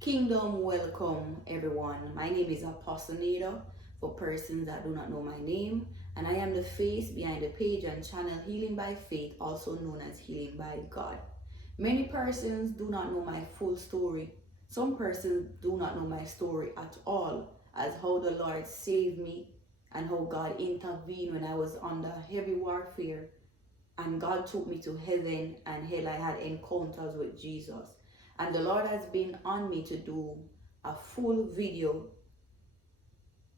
Kingdom, welcome everyone. My name is Apostle Nada for persons that do not know my name, and I am the face behind the page and channel Healing by Faith, also known as Healing by God. Many persons do not know my full story. Some persons do not know my story at all, as how the Lord saved me and how God intervened when I was under heavy warfare and God took me to heaven and hell. I had encounters with Jesus. And the Lord has been on me to do a full video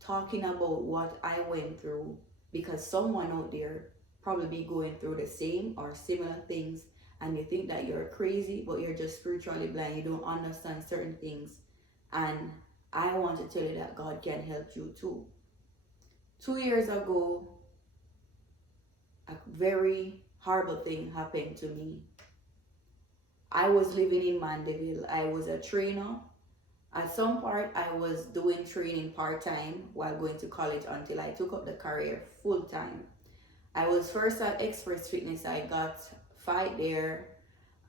talking about what I went through, because someone out there probably be going through the same or similar things, and you think that you're crazy, but you're just spiritually blind. You don't understand certain things. And I want to tell you that God can help you too. 2 years ago, a very horrible thing happened to me. I was living in Mandeville. I was a trainer. At some part, I was doing training part-time while going to college until I took up the career full-time. I was first at Express Fitness. I got fight there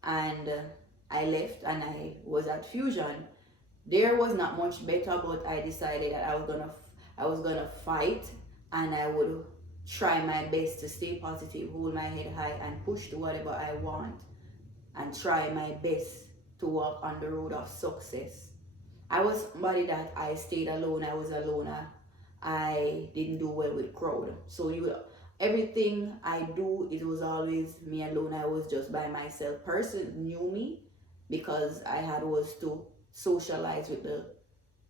and I left, and I was at Fusion. There was not much better, but I decided that I was gonna fight, and I would try my best to stay positive, hold my head high, and push to whatever I want, and try my best to walk on the road of success. I was somebody that I stayed alone. I was a loner. I didn't do well with crowd. So everything I do, it was always me alone. I was just by myself. Person knew me because I had was to socialize with the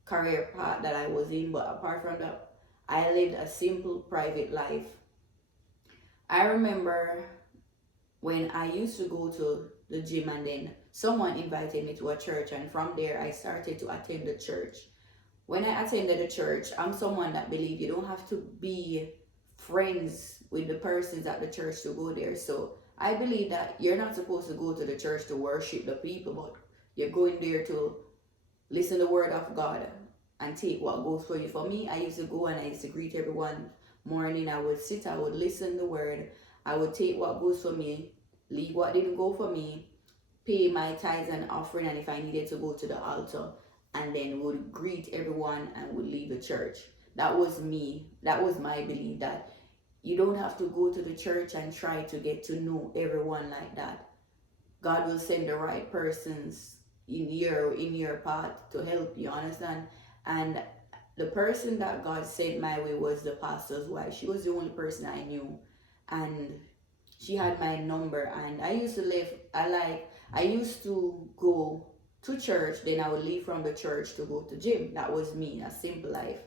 career path that I was in. But apart from that, I lived a simple private life. I remember when I used to go to the gym, and then someone invited me to a church, and from there I started to attend the church. When I attended the church, I'm someone that believe you don't have to be friends with the persons at the church to go there. So I believe that you're not supposed to go to the church to worship the people, but you're going there to listen to the word of God and take what goes for you. For me, I used to go and I used to greet everyone morning. I would sit, I would listen to the word, I would take what goes for me, leave what didn't go for me, pay my tithes and offering, and if I needed to go to the altar, and then would greet everyone and would leave the church. That was me. That was my belief, that you don't have to go to the church and try to get to know everyone like that. God will send the right persons in your path to help you, understand? And the person that God sent my way was the pastor's wife. She was the only person I knew, and she had my number. And I used to I used to go to church, then I would leave from the church to go to gym. That was me, a simple life.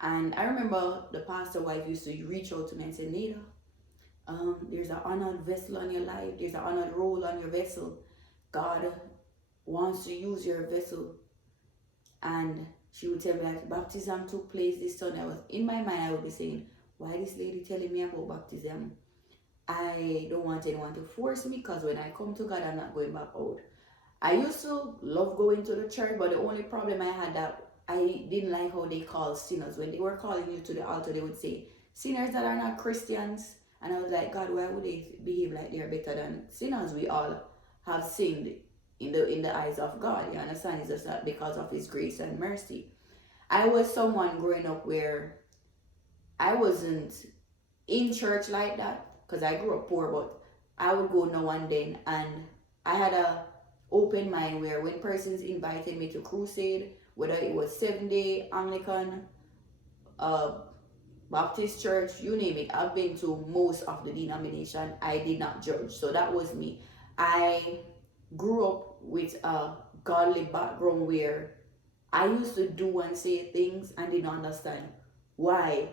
And I remember the pastor wife used to reach out to me and say, Nada, there's an honored vessel on your life. There's an honored role on your vessel. God wants to use your vessel. And she would tell me that baptism took place this Sunday. I was in my mind, I would be saying, why this lady telling me about baptism? I don't want anyone to force me, because when I come to God, I'm not going back out. I used to love going to the church, but the only problem I had, that I didn't like how they call sinners. When they were calling you to the altar, they would say, sinners that are not Christians. And I was like, God, why would they behave like they're better than sinners? We all have sinned in the eyes of God. You understand? It's just that because of His grace and mercy. I was someone growing up where I wasn't in church like that, because I grew up poor, but I would go now and then, and I had a open mind where when persons invited me to crusade, whether it was 7-day, Anglican, Baptist church, you name it, I've been to most of the denomination. I did not judge. So that was me. I grew up with a godly background where I used to do and say things and didn't understand why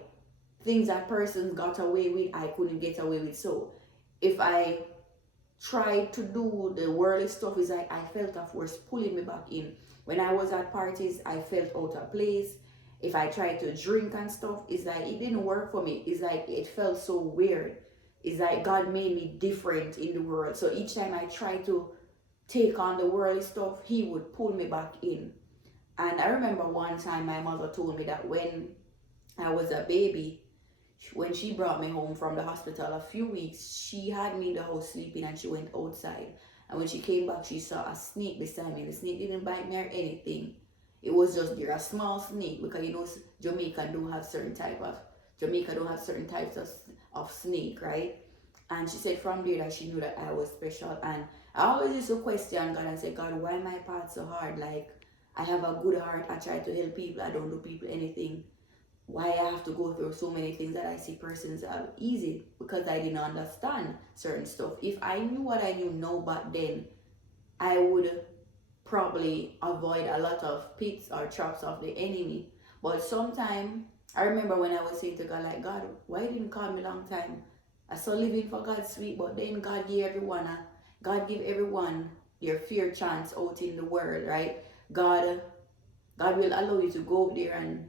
things that persons got away with, I couldn't get away with. So if I tried to do the worldly stuff, it's like I felt a force pulling me back in. When I was at parties, I felt out of place. If I tried to drink and stuff, it's like it didn't work for me. It's like it felt so weird. It's like God made me different in the world. So each time I tried to take on the worldly stuff, He would pull me back in. And I remember one time my mother told me that when I was a baby, when she brought me home from the hospital a few weeks, she had me in the house sleeping and she went outside. And when she came back, she saw a snake beside me. The snake didn't bite me or anything. It was just there, a small snake, because you know Jamaica don't have certain types of snake, right? And she said from there that she knew that I was special. And I always used to question God and say, God, why my path so hard? Like, I have a good heart. I try to help people. I don't do people anything. Why I have to go through so many things that I see persons have easy? Because I didn't understand certain stuff. If I knew what I knew now back then, I would probably avoid a lot of pits or traps of the enemy. But sometimes I remember when I was saying to God, like, God, why you didn't call me long time? I saw living for God's sweet, but then God give everyone their fair chance out in the world, right? God will allow you to go out there and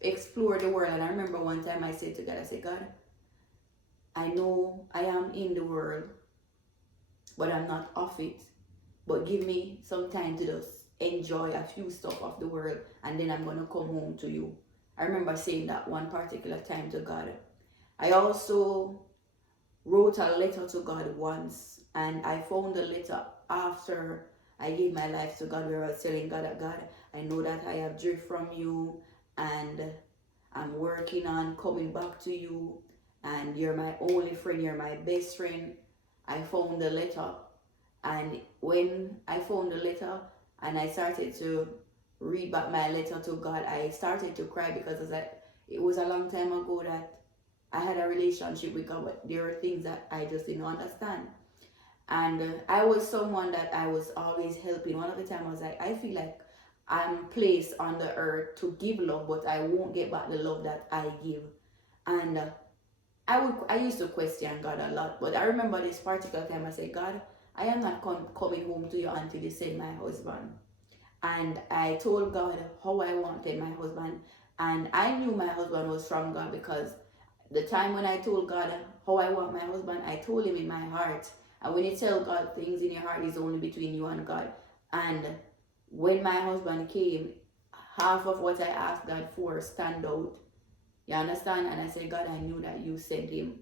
explore the world. And I remember one time I said to God, I said, God, I know I am in the world, but I'm not of it. But give me some time to just enjoy a few stuff of the world, and then I'm gonna come home to you. I remember saying that one particular time to God. I also wrote a letter to God once, and I found the letter after I gave my life to God, where I was telling God that, God, I know that I have drift from you, and I'm working on coming back to you, and you're my only friend, you're my best friend. I found the letter, and when I found the letter and I started to read back my letter to God, I started to cry, because it was a long time ago that I had a relationship with God, but there were things that I just didn't understand. And I was someone that I was always helping. One of the time I was like, I feel like I'm placed on the earth to give love, but I won't get back the love that I give. And I used to question God a lot, but I remember this particular time I said, God, I am not coming home to you until you send my husband. And I told God how I wanted my husband, and I knew my husband was from God, because the time when I told God how I want my husband, I told him in my heart. And when you tell God things in your heart, is only between you and God. And when my husband came, half of what I asked God for stand out. You understand? And I said, God, I knew that you sent him.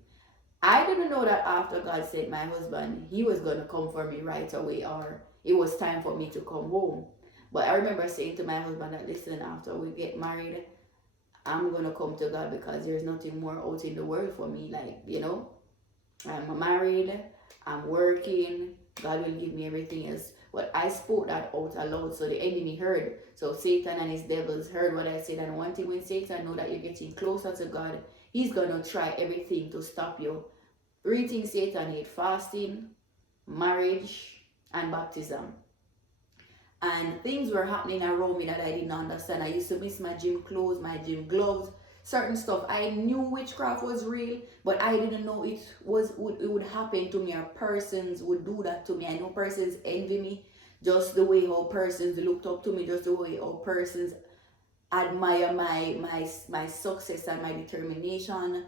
I didn't know that after God sent my husband, he was going to come for me right away, or it was time for me to come home. But I remember saying to my husband that, listen, after we get married, I'm going to come to God, because there's nothing more out in the world for me. Like, you know, I'm married, I'm working, God will give me everything else. But I spoke that out aloud, so the enemy heard. So Satan and his devils heard what I said. And one thing, when Satan know that you're getting closer to God, he's going to try everything to stop you. 3 things Satan hate: fasting, marriage, and baptism. And things were happening around me that I didn't understand. I used to miss my gym clothes, my gym gloves, certain stuff. I knew witchcraft was real, but I didn't know it would happen to me, or persons would do that to me. I know persons envy me, just the way how persons looked up to me, just the way how persons admire my success and my determination,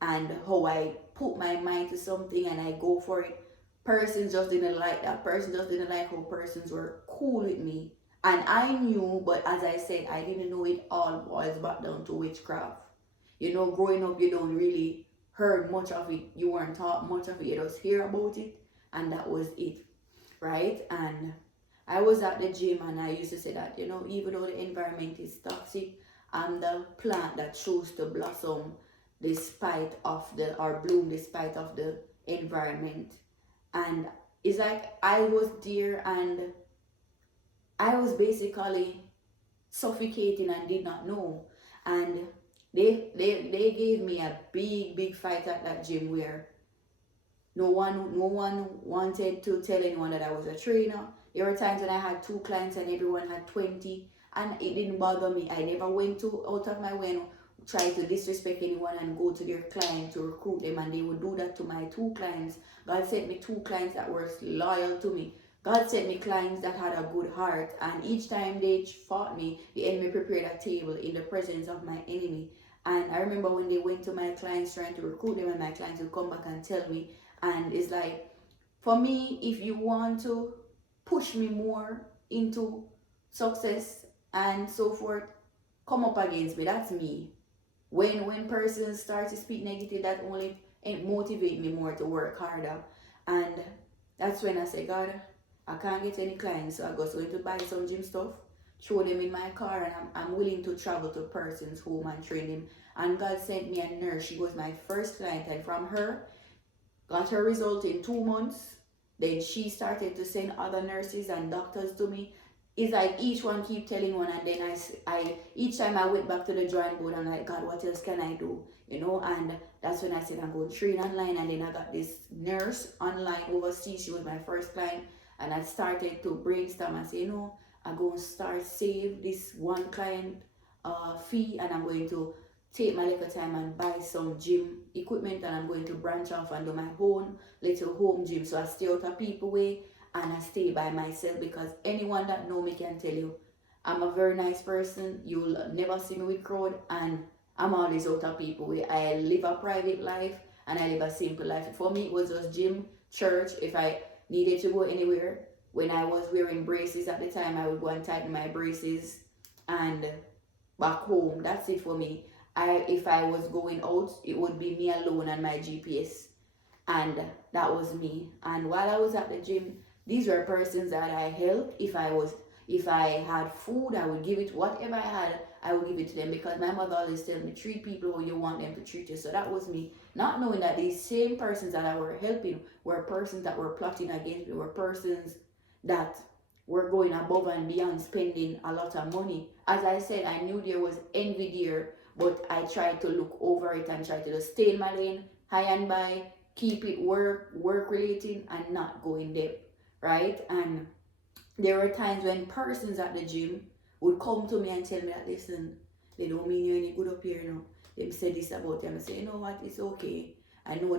and how I put my mind to something and I go for it. Persons just didn't like that. Person just didn't like how persons were cool with me. And I knew, but as I said, I didn't know it all boils back down to witchcraft. You know, growing up, you don't really heard much of it. You weren't taught much of it. You just hear about it, and that was it, right? And I was at the gym, and I used to say that, you know, even though the environment is toxic, I'm the plant that chose to blossom despite of or bloom despite of the environment. And it's like I was there, and I was basically suffocating and did not know. And they gave me a big fight at that gym, where no one wanted to tell anyone that I was a trainer. There were times when I had 2 clients and everyone had 20, and it didn't bother me. I never went out of my way and try to disrespect anyone and go to their client to recruit them, and they would do that to my 2 clients. God sent me 2 clients that were loyal to me. God sent me clients that had a good heart, and each time they fought me, the enemy prepared a table in the presence of my enemy. And I remember when they went to my clients trying to recruit them, and my clients would come back and tell me. And it's like, for me, if you want to push me more into success and so forth, come up against me. That's me. When persons start to speak negative, that only motivate me more to work harder. And that's when I say, God, I can't get any clients, so I was going to buy some gym stuff, throw them in my car, and I'm willing to travel to a person's home and train them. And God sent me a nurse. She was my first client, and from her, got her result in 2 months. Then she started to send other nurses and doctors to me. It's like each one keep telling one, and then I each time I went back to the drawing board, I'm like, God, what else can I do? And that's when I said I'm going to train online, and then I got this nurse online overseas. She was my first client, and I started to brainstorm and say, I'm going to start save this one client fee, and I'm going to take my little time and buy some gym equipment, and I'm going to branch off and do my own little home gym. So I stay out of people way and I stay by myself, because anyone that know me can tell you I'm a very nice person. You'll never see me with crowd, and I'm always out of people way. I live a private life and I live a simple life. For me, it was just gym, church. If I needed to go anywhere, when I was wearing braces at the time, I would go and tighten my braces and back home. That's it for me. If I was going out, it would be me alone and my GPS, and that was me. And while I was at the gym, these were persons that I helped. If I had food, I would give it. Whatever I had, I would give it to them, because my mother always told me, treat people how you want them to treat you. So that was me, not knowing that these same persons that I were helping were persons that were plotting against me, were persons that were going above and beyond, spending a lot of money. As I said, I knew there was envy there, but I tried to look over it and try to just stay in my lane, high and by, keep it work related, and not go in depth, right? And there were times when persons at the gym would come to me and tell me that, listen, they don't mean you any good up here, They said this about them. I say, you know what, it's okay. I know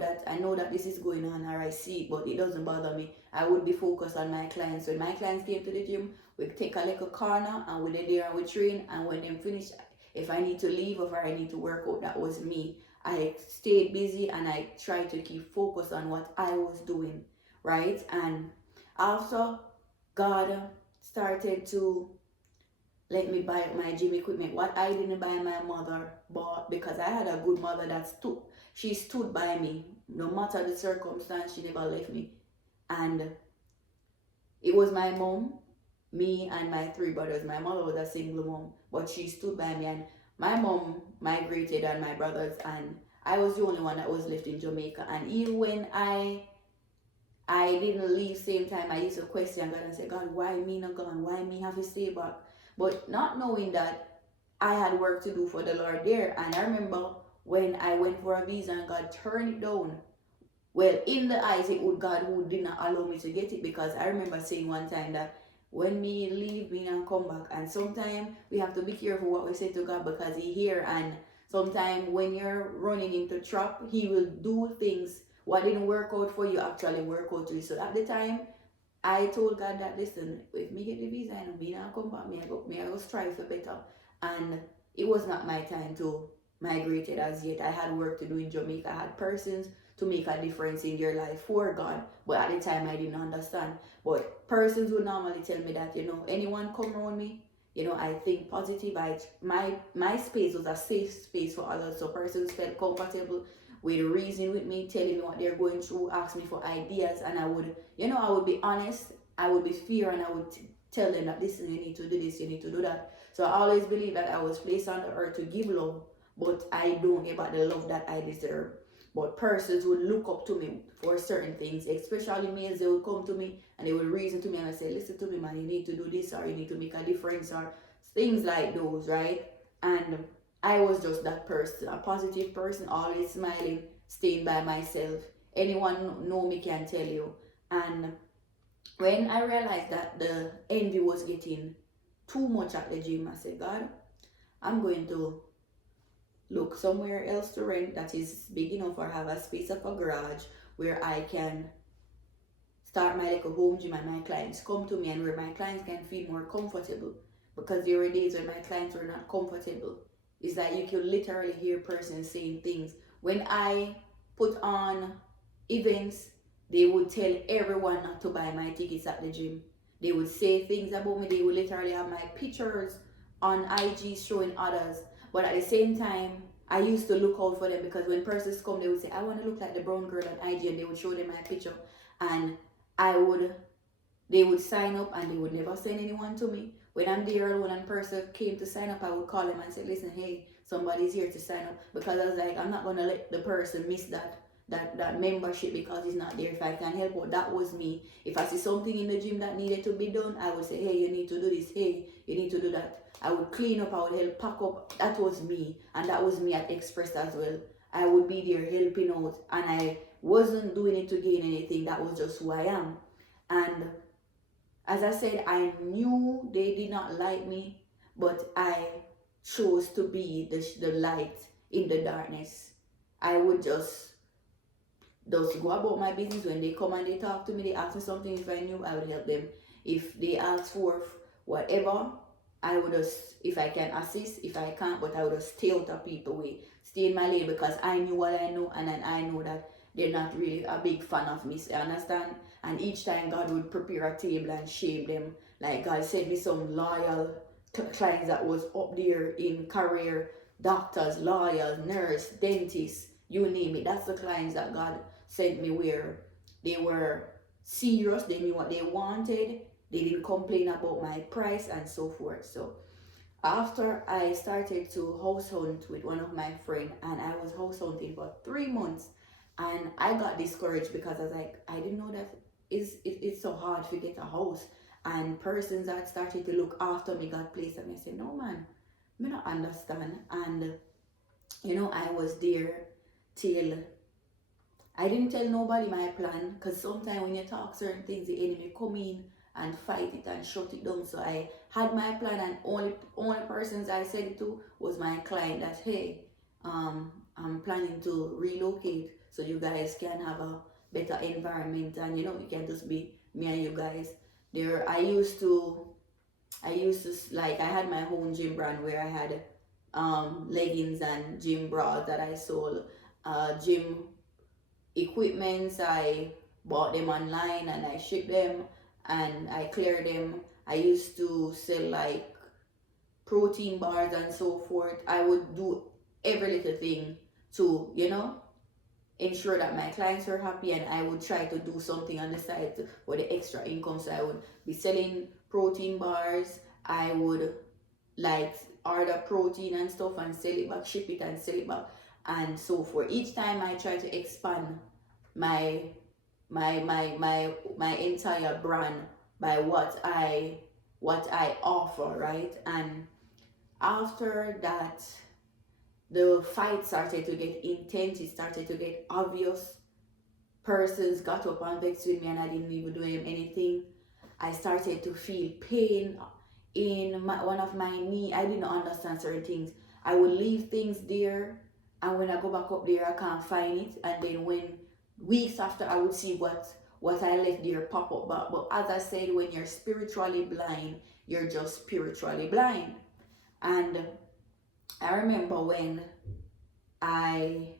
that this is going on, or I see it, but it doesn't bother me. I would be focused on my clients. When my clients came to the gym, we take a little corner and we lay there and we train, and when them finish, if I need to leave or if I need to work out, that was me. I stayed busy and I tried to keep focused on what I was doing, right? And after God started to let me buy my gym equipment, what I didn't buy, my mother bought, because I had a good mother that stood by me. No matter the circumstance, she never left me. And it was my mom, me, and my 3 brothers. My mother was a single mom, but she stood by me. And my mom migrated and my brothers, and I was the only one that was left in Jamaica. And even when I didn't leave same time, I used to question God and say, God, why me not gone? Why me have to stay back? But not knowing that I had work to do for the Lord there. And I remember when I went for a visa and God turned it down. Well, in the eyes, it was God who did not allow me to get it, because I remember saying one time that when me leave, me and come back. And sometimes we have to be careful what we say to God, because He hear. And sometimes when you're running into trap, He will do things. What didn't work out for you actually work out to you. So at the time, I told God that, listen, if me get the visa and me not come back, me I go strive for better. And it was not my time to migrate as yet. I had work to do in Jamaica. I had persons to make a difference in their life for God. But at the time, I didn't understand. But persons would normally tell me that, anyone come around me, I think positive. My space was a safe space for others. So persons felt comfortable with reason with me, telling me what they're going through, ask me for ideas, and I would be honest, I would be fair, and I would tell them that, listen, you need to do this, you need to do that. So I always believe that I was placed on the earth to give love, but I don't get the love that I deserve. But persons would look up to me for certain things, especially males. They would come to me and they would reason to me, and I say, listen to me, man, you need to do this, or you need to make a difference, or things like those, right? And I was just that person, a positive person, always smiling, staying by myself. Anyone know me can tell you. And when I realized that the envy was getting too much at the gym, I said, God, I'm going to look somewhere else to rent that is big enough, or have a space of a garage where I can start my little home gym, and my clients come to me, and where my clients can feel more comfortable. Because there were days when my clients were not comfortable. It's like you could literally hear persons saying things. When I put on events, they would tell everyone not to buy my tickets at the gym. They would say things about me. They would literally have my pictures on IG showing others. But at the same time, I used to look out for them, because when persons come, they would say, I want to look like the brown girl on IG, and they would show them my picture. And they would sign up and they would never send anyone to me. When I'm there alone and person came to sign up, I would call them and say, listen, hey, somebody's here to sign up. Because I was like, I'm not gonna let the person miss that membership because he's not there. If I can help out, that was me. If I see something in the gym that needed to be done, I would say, hey, you need to do this, hey, you need to do that. I would clean up, I would help pack up. That was me. And that was me at Express as well. I would be there helping out, and I wasn't doing it to gain anything. That was just who I am. And as I said, I knew they did not like me, but I chose to be the light in the darkness. I would just go about my business. When they come and they talk to me, they ask me something, if I knew, I would help them. If they ask for whatever, I would just, if I can assist, if I can't, but I would just stay out of people's way, stay in my lane, because I knew what I know, and then I know that they're not really a big fan of me, so you understand? And each time God would prepare a table and shame them. Like God sent me some loyal clients that was up there in career, doctors, lawyers, nurse, dentists, you name it. That's the clients that God sent me, where they were serious, they knew what they wanted, they didn't complain about my price and so forth. So after I started to house hunt with one of my friends, and I was house hunting for 3 months, and I got discouraged because I was like, I didn't know that it's so hard to get a house, and persons that started to look after me got placed, and I said, no man, I don't understand. And I was there till I didn't tell nobody my plan, because sometimes when you talk certain things, the enemy come in and fight it and shut it down. So I had my plan, and only persons I said it to was my client, that hey, I'm planning to relocate so you guys can have a better environment, and it can just be me and you guys. There I used to like, I had my own gym brand where I had leggings and gym bras that I sold, gym equipments. I bought them online and I shipped them and I cleared them. I used to sell like protein bars and so forth. I would do every little thing to ensure that my clients were happy, and I would try to do something on the side for the extra income. So I would be selling protein bars. I would like order protein and stuff and sell it back, ship it and sell it back, and so forth. Each time I try to expand my entire brand by what I offer, right? And after that, the fight started to get intense. It started to get obvious. Persons got up and vexed with me, and I didn't even do them anything. I started to feel pain in one of my knee. I didn't understand certain things. I would leave things there, and when I go back up there, I can't find it. And then when weeks after, I would see what I left there pop up back. But as I said, when you're spiritually blind, you're just spiritually blind. And I remember when I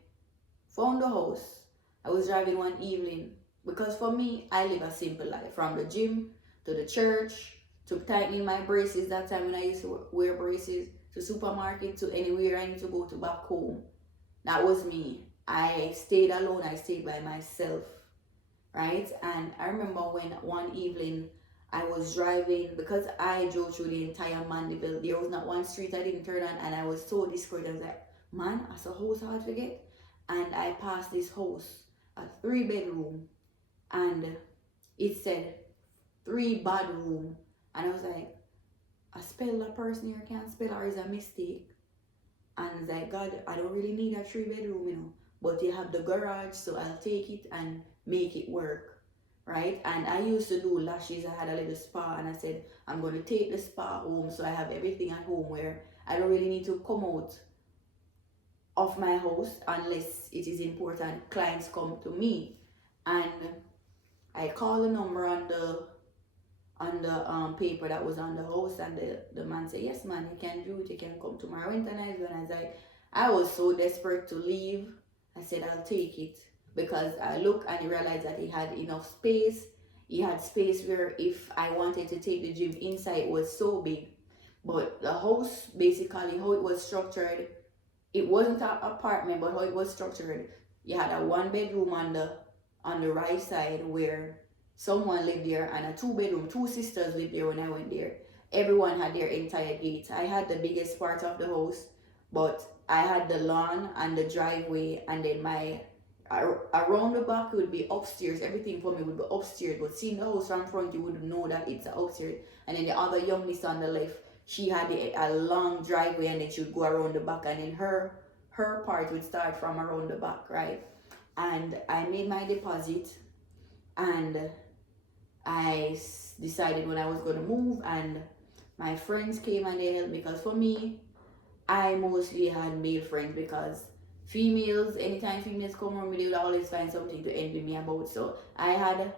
found the house, I was driving one evening, because for me, I live a simple life. From the gym to the church to tightening my braces, that time when I used to wear braces, to supermarket, to anywhere I need to go to back home. That was me. I stayed alone, I stayed by myself, right? And I remember when one evening I was driving, because I drove through the entire Mandeville. There was not one street I didn't turn on, and I was so discouraged. I was like, man, that's a house hard to get. And I passed this house, a 3-bedroom, and it said 3-bedroom. And I was like, I spelled a person here can't spell, or is a mistake? And I was like, God, I don't really need a 3-bedroom, but you have the garage, so I'll take it and make it work. Right? And I used to do lashes. I had a little spa, and I said, I'm going to take the spa home, so I have everything at home where I don't really need to come out of my house unless it is important clients come to me. And I called the number on the paper that was on the house, and the man said, yes man, you can do it, you can come tomorrow. And I was so desperate to leave. I said, I'll take it, because I looked and realized that he had enough space. He had space where if I wanted to take the gym inside, it was so big. But the house, basically how it was structured, it wasn't an apartment, but how it was structured, you had a 1-bedroom on the right side, where someone lived there, and a 2 bedroom, two sisters lived there when I went there. Everyone had their entire gate. I had the biggest part of the house, but I had the lawn and the driveway, and then around the back would be upstairs. Everything for me would be upstairs, but seeing the house from front, you would know that it's upstairs. And then the other young miss on the left, she had a long driveway, and then she would go around the back, and then her part would start from around the back, right? And I made my deposit, and I decided when I was going to move, and my friends came and they helped me, because for me, I mostly had male friends, because females, anytime females come around me, they would always find something to envy me about. So I had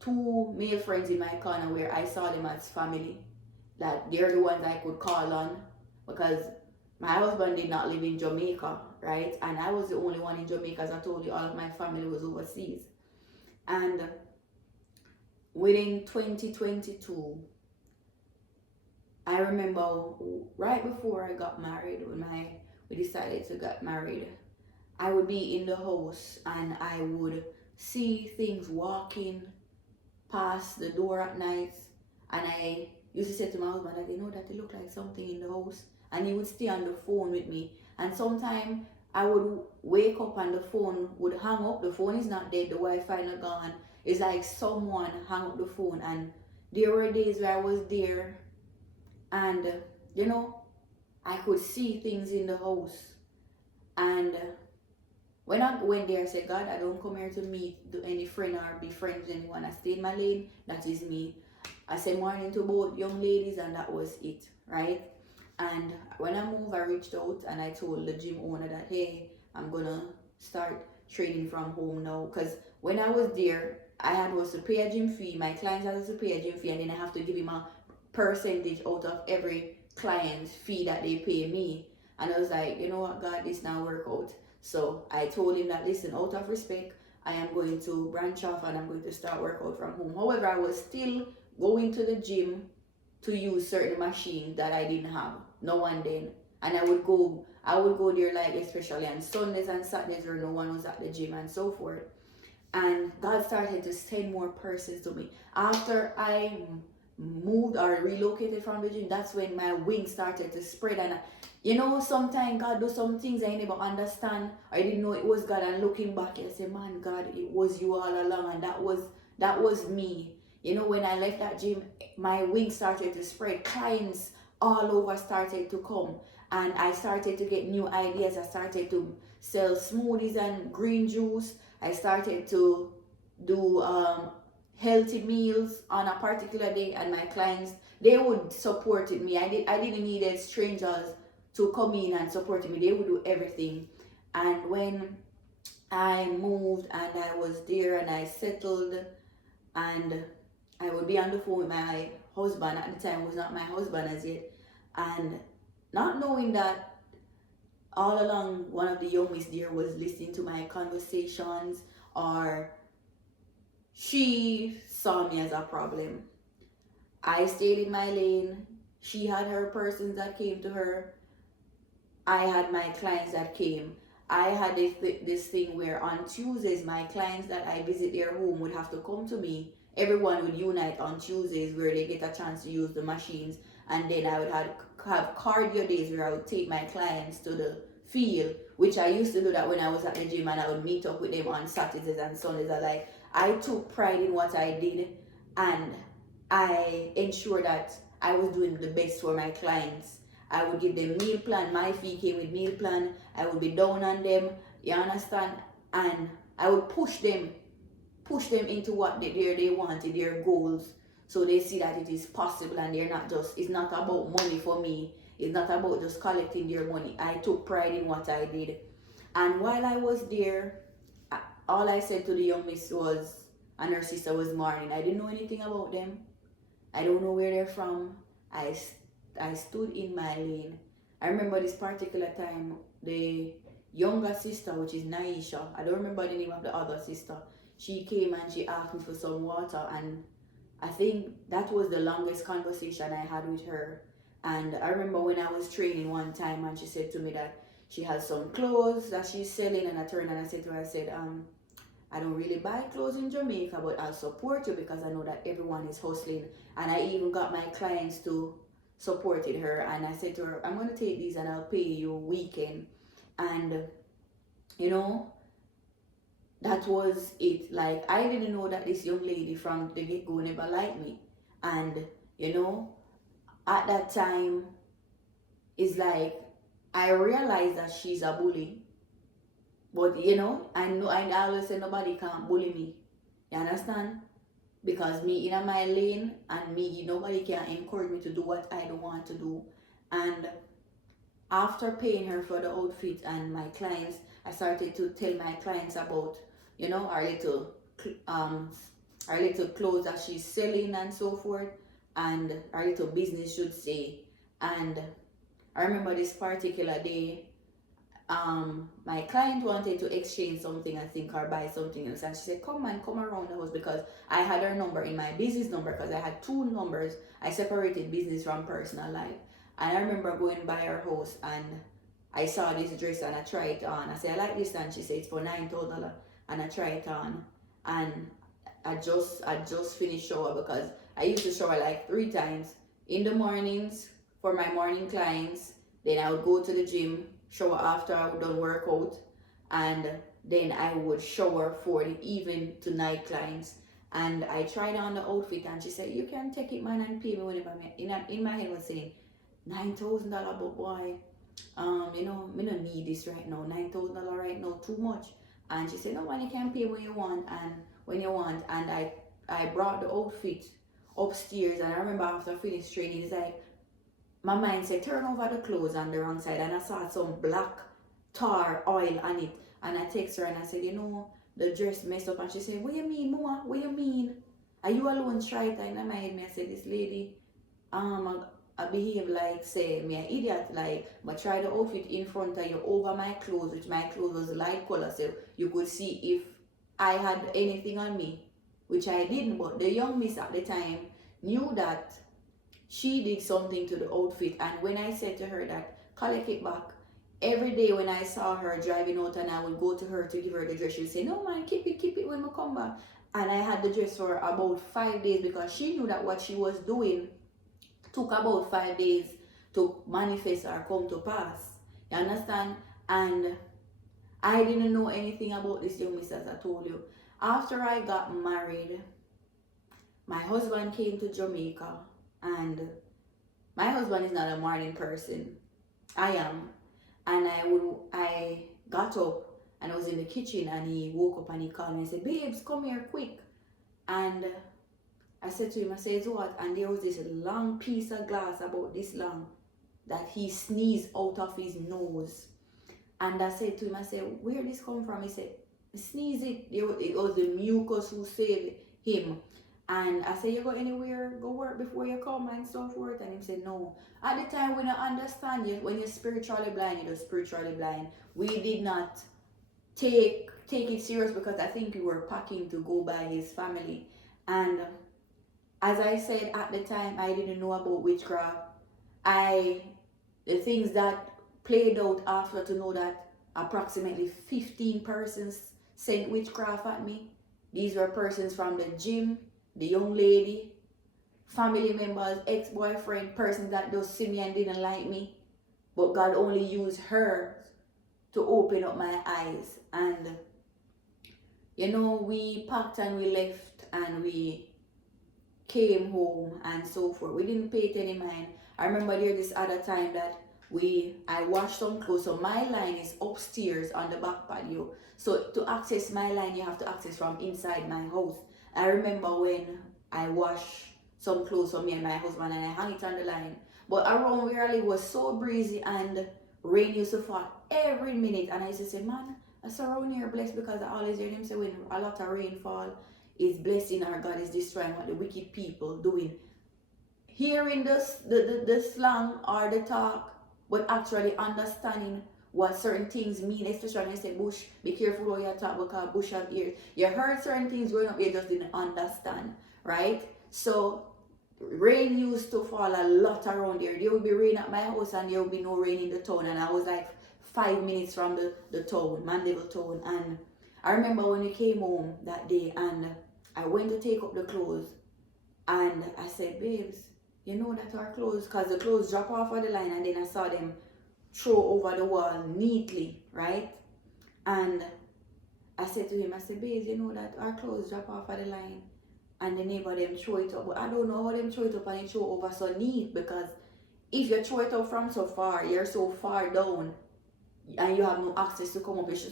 2 male friends in my corner where I saw them as family, that they're the ones I could call on, because my husband did not live in Jamaica, right? And I was the only one in Jamaica. As I told you, all of my family was overseas. And within 2022, I remember right before I got married, when we decided to get married, I would be in the house and I would see things walking past the door at night, and I used to say to my husband that, you know, that it looked like something in the house, and he would stay on the phone with me. And sometimes I would wake up and the phone would hang up. The phone is not dead, the Wi-Fi not gone. It's like someone hung up the phone. And there were days where I was there, and you know, I could see things in the house. And when I went there, I said, God, I don't come here to meet any friend or be friends with anyone. I stay in my lane, that is me. I said morning to both young ladies, and that was it, right? And when I moved, I reached out and I told the gym owner that, hey, I'm gonna start training from home now. Because when I was there, I was to pay a gym fee. My clients had to pay a gym fee, and then I have to give him a percentage out of every client's fee that they pay me. And I was like, you know what, God, this now work out. So I told him that, listen, out of respect, I am going to branch off and I'm going to start workout from home. However, I was still going to the gym to use certain machines that I didn't have. No one then. And I would go there, like especially on Sundays and Saturdays where no one was at the gym and so forth. And God started to send more persons to me. After I moved or relocated from the gym, that's when my wings started to spread. And you know, sometimes God do some things I never understand. I didn't know it was God. And looking back, I say, man, God, it was you all along. And that was me. You know, when I left that gym, my wings started to spread. Clients all over started to come. And I started to get new ideas. I started to sell smoothies and green juice. I started to do healthy meals on a particular day, and my clients, they would support me. I didn't need strangers to come in and support me. They would do everything. And when I moved and I was there and I settled, and I would be on the phone with my husband. At the time was not my husband as yet, and not knowing that all along one of the young miss there was listening to my conversations, or she saw me as a problem. I stayed in my lane. She had her persons that came to her. I had my clients that came. I had this thing where on Tuesdays, my clients that I visit their home would have to come to me. Everyone would unite on Tuesdays where they get a chance to use the machines. And then I would have cardio days where I would take my clients to the field, which I used to do that when I was at the gym, and I would meet up with them on Saturdays and Sundays. I took pride in what I did, and I ensured that I was doing the best for my clients. I would give them meal plan. My fee came with meal plan. I would be down on them, you understand? And I would push them into what they wanted, their goals, so they see that it is possible, and it's not about money for me. It's not about just collecting their money. I took pride in what I did. And while I was there, all I said to the young miss was, and her sister was Martin, I didn't know anything about them. I don't know where they're from. I stood in my lane. I remember this particular time, the younger sister, which is Naisha, I don't remember the name of the other sister, she came and she asked me for some water, and I think that was the longest conversation I had with her. And I remember when I was training one time, and she said to me that she has some clothes that she's selling, and I turned and I said to her, I said, I don't really buy clothes in Jamaica, but I'll support you because I know that everyone is hustling. And I even got my clients to supported her, and I said to her, I'm going to take these and I'll pay you weekend. And you know, that was it. Like, I didn't know that this young lady from the get-go never liked me. And you know, at that time, it's like I realized that she's a bully. But you know, I always say nobody can bully me. You understand? Because me in my lane, and me, nobody can encourage me to do what I don't want to do. And after paying her for the outfit and my clients, I started to tell my clients about, you know, um our little clothes that she's selling and so forth, and our little business, should say. And I remember this particular day, my client wanted to exchange something, I think, or buy something else, and she said, come man, come around the house, because I had her number in my business number, because I had two numbers. I separated business from personal life. And I remember going by her house, and I saw this dress and I tried it on. I said, I like this, and she said it's for $9,000, and I tried it on. And I just finished shower, because I used to shower like 3 times in the mornings for my morning clients. Then I would go to the gym, shower after I would done workout, and then I would shower for the evening to night clients. And I tried on the outfit, and she said, you can take it, man, and pay me whenever. In my head was saying, $9,000, but boy, you know, me don't need this right now. $9,000 right now, too much. And she said, no, man, you can pay when you want, and when you want. And I brought the outfit upstairs, and I remember after finished training, it's like, my mind said, turn over the clothes on the wrong side, and I saw some black tar oil on it. And I text her and I said, you know, the dress messed up. And she said, what you mean, Moa? What you mean? Are you alone? Try it. And in my head, I said, this lady, I behave like, say, me an idiot, like, but try the outfit in front of you over my clothes, which my clothes was light color, so you could see if I had anything on me, which I didn't. But the young miss at the time knew that she did something to the outfit. And when I said to her that, collect it back, every day when I saw her driving out and I would go to her to give her the dress, she would say, no man, keep it when we come back. And I had the dress for about 5 days, because she knew that what she was doing took about 5 days to manifest or come to pass. You understand? And I didn't know anything about this young miss, as I told you. After I got married, my husband came to Jamaica, and my husband is not a morning person. I am. And I got up and I was in the kitchen, and he woke up and he called me and said, babes, come here quick. And I said to him, I said, what? And there was this long piece of glass, about this long, that he sneezed out of his nose. And I said to him, I said, where this come from? He said, sneeze it. It was the mucus who saved him. And I said, you go anywhere, go work before you come and so forth. And he said, no. At the time, when I understand you, when you're spiritually blind, you're spiritually blind. We did not take it serious, because I think we were packing to go by his family. And as I said at the time, I didn't know about witchcraft. The things that played out after, to know that approximately 15 persons sent witchcraft at me. These were persons from the gym, the young lady, family members, ex-boyfriend, persons that just see me and didn't like me. But God only used her to open up my eyes. And you know, we packed and we left and we came home and so forth. We didn't pay it any mind. I remember there this other time that I washed some clothes. So my line is upstairs on the back patio. So to access my line, you have to access from inside my house. I remember when I washed some clothes for me and my husband, and I hung it on the line. But around where I live was so breezy, and rain used to fall every minute. And I used to say, man, I saw around here blessed, because I always hear them say when a lot of rain fall, is blessing, our God is destroying what the wicked people doing. Hearing the slang or the talk, but actually understanding what certain things mean, especially when you say bush, be careful what you talk, because bush have ears. You heard certain things growing up, you just didn't understand, right? So rain used to fall a lot around there. There would be rain at my house and there would be no rain in the town, and I was like 5 minutes from the town, Mandeville town. And I remember when we came home that day and I went to take up the clothes and I said, babes, you know that our clothes, because the clothes drop off of the line and then I saw them throw over the wall neatly, right? And I said to him, I said, babes, you know that our clothes drop off of the line and the neighbor them throw it up. But I don't know how them throw it up and it throw over so neat, because if you throw it up from so far, you're so far down and you have no access to come up, it's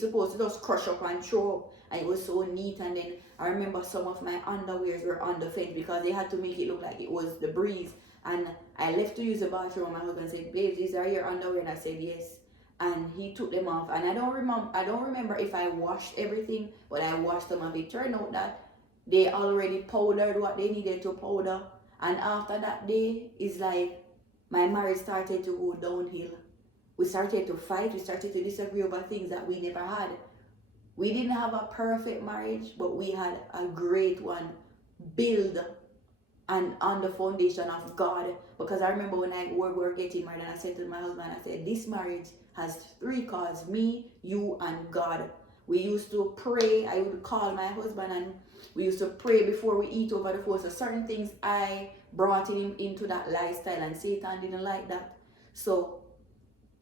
supposed to just crush up and throw up. And it was so neat. And then I remember some of my underwears were on the fence because they had to make it look like it was the breeze. And I left to use the bathroom and my husband said, babe, these are your underwear? And I said, yes. And he took them off. And I don't remember if I washed everything, but I washed them, and it turned out that they already powdered what they needed to powder. And after that day, it's like my marriage started to go downhill. We started to fight, we started to disagree over things that we never had. We didn't have a perfect marriage, but we had a great one built and on the foundation of God. Because I remember when we were getting married and I said to my husband, I said, this marriage has 3 cause, me, you, and God. We used to pray. I would call my husband and we used to pray before we eat over the phone. So certain things I brought him into that lifestyle, and Satan didn't like that. So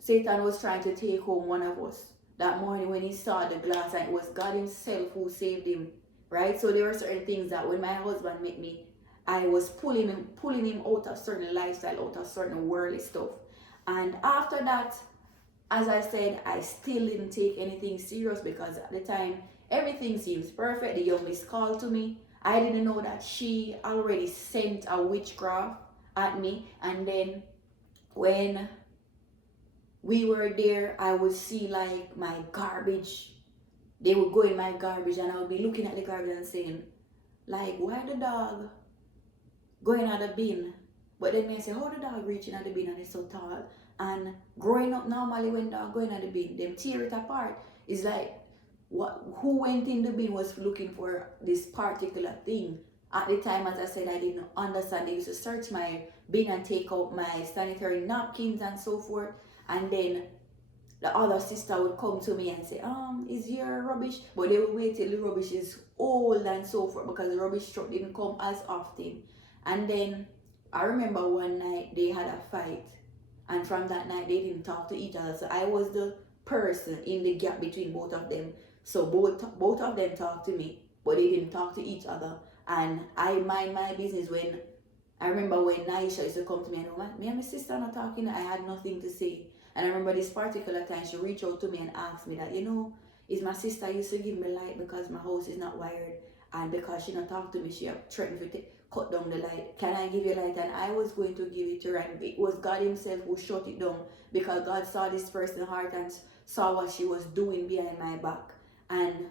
Satan was trying to take home one of us that morning when he saw the glass, and it was God himself who saved him, right? So there were certain things that when my husband met me, I was pulling him out of certain lifestyle, out of certain worldly stuff. And after that, as I said, I still didn't take anything serious because at the time, everything seems perfect. The youngest called to me. I didn't know that she already sent a witchcraft at me. And then when we were there, I would see like my garbage. They would go in my garbage and I would be looking at the garbage and saying, like, why the dog going at the bin? But then I say, how the dog reaching at the bin and it's so tall? And growing up normally when dog going at the bin, them tear it apart. It's like, who went in the bin was looking for this particular thing. At the time, as I said, I didn't understand. They used to search my bin and take out my sanitary napkins and so forth. And then the other sister would come to me and say, is your rubbish? But they would wait till the rubbish is old and so forth because the rubbish truck didn't come as often. And then I remember one night they had a fight. And from that night, they didn't talk to each other. So I was the person in the gap between both of them. So both of them talked to me, but they didn't talk to each other. And I mind my business when, I remember when Naisha used to come to me and me and my sister are not talking, I had nothing to say. And I remember this particular time she reached out to me and asked me that, is my sister used to give me light because my house is not wired. And because she not talk to me, she threatened to cut down the light. Can I give you light? And I was going to give it to her. And it was God himself who shut it down because God saw this person's heart and saw what she was doing behind my back. And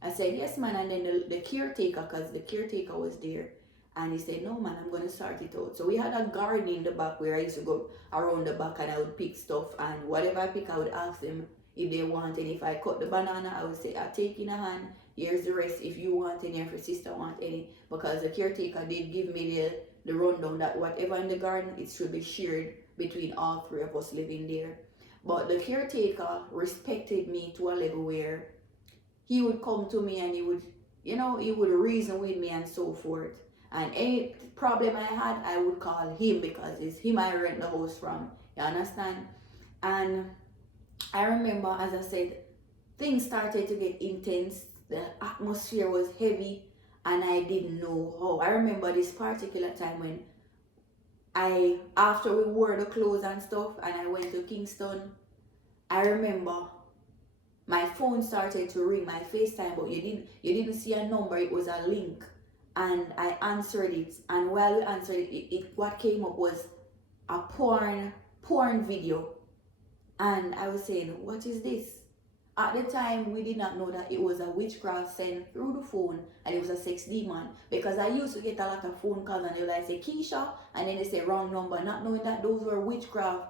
I said, yes, man. And then the caretaker, because the caretaker was there. And he said, no, man, I'm going to sort it out. So we had a garden in the back where I used to go around the back and I would pick stuff. And whatever I pick, I would ask them if they want any. If I cut the banana, I would say, I take in a hand. Here's the rest if you want any, if your sister want any. Because the caretaker did give me the rundown that whatever in the garden, it should be shared between all 3 of us living there. But the caretaker respected me to a level where he would come to me and he would reason with me and so forth. And any problem I had, I would call him because it's him I rent the house from. You understand? And I remember, as I said, things started to get intense. The atmosphere was heavy and I didn't know how. I remember this particular time when after we wore the clothes and stuff and I went to Kingston, I remember my phone started to ring, my FaceTime, but you didn't see a number, it was a link. And I answered it, and while we answered it, what came up was a porn video. And I was saying, what is this? At the time, we did not know that it was a witchcraft sent through the phone and it was a sex demon. Because I used to get a lot of phone calls and they would like say, Keisha, and then they say wrong number, not knowing that those were witchcraft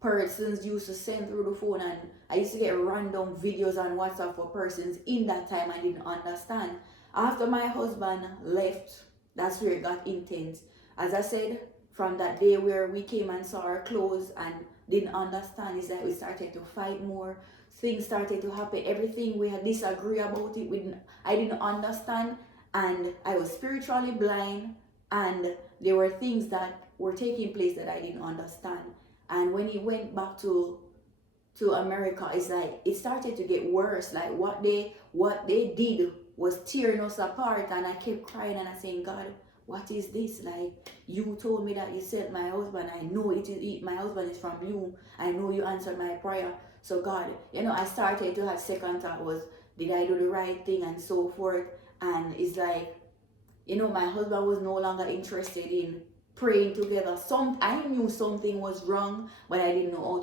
persons used to send through the phone. And I used to get random videos on WhatsApp for persons in that time I didn't understand. After my husband left, that's where it got intense. As I said, from that day where we came and saw our clothes and didn't understand, is that we started to fight more. things started to happen. Everything we had disagree about it. I didn't understand, and I was spiritually blind, and there were things that were taking place that I didn't understand. And when he went back to America, it's like it started to get worse. Like what they did was tearing us apart, and I kept crying and I saying, God, what is this? Like, you told me that you sent my husband. I know my husband is from you. I know you answered my prayer. So God, I started to have second thought was, did I do the right thing and so forth? And it's like, my husband was no longer interested in praying together. I knew something was wrong, but I didn't know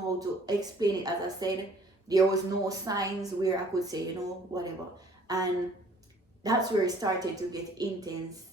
how to explain it. As I said, there was no signs where I could say, whatever. And that's where it started to get intense.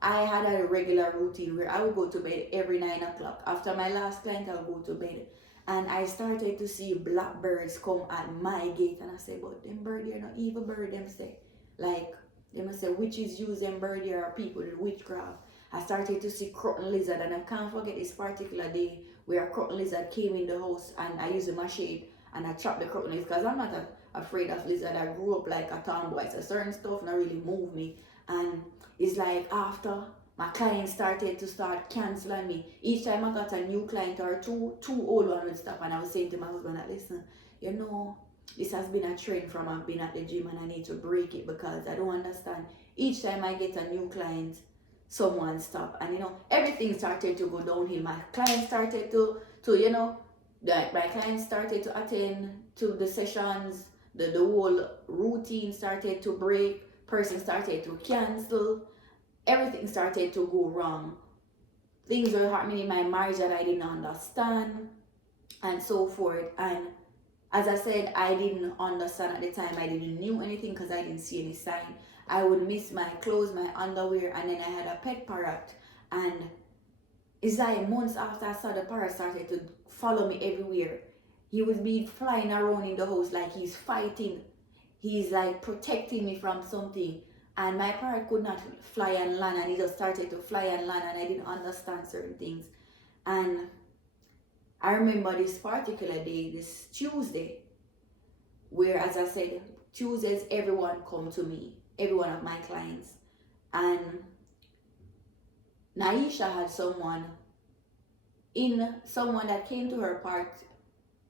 I had a regular routine where I would go to bed every 9 o'clock. After my last client, I would go to bed. And I started to see blackbirds come at my gate. And I said, but them bird here, not evil bird, them say. Like, they must say witches use them bird here, or people do witchcraft. I started to see croton lizard, and I can't forget this particular day where a croton lizard came in the house, and I used a machete and I chopped the croton lizard, because I'm not afraid of lizard. I grew up like a tomboy, so certain stuff not really move me. And it's like after my clients started to canceling me, each time I got a new client or two old ones would stop, and I was saying to my husband that, listen, this has been a trend from I've been at the gym, and I need to break it because I don't understand. Each time I get a new client, someone stop, and everything started to go downhill. My clients started my clients started to attend to the sessions. The whole routine started to break. Person started to cancel. Everything started to go wrong. Things were happening in my marriage that I didn't understand, and so forth. And as I said, I didn't understand at the time. I didn't knew anything because I didn't see any sign. I would miss my clothes, my underwear, and then I had a pet parrot. And it's like months after I saw the parrot started to follow me everywhere. He would be flying around in the house like he's fighting. He's like protecting me from something. And my parrot could not fly and land, and he just started to fly and land, and I didn't understand certain things. And I remember this particular day, this Tuesday, where, as I said, Tuesdays everyone come to me, every one of my clients. And Naisha had someone that came to her parked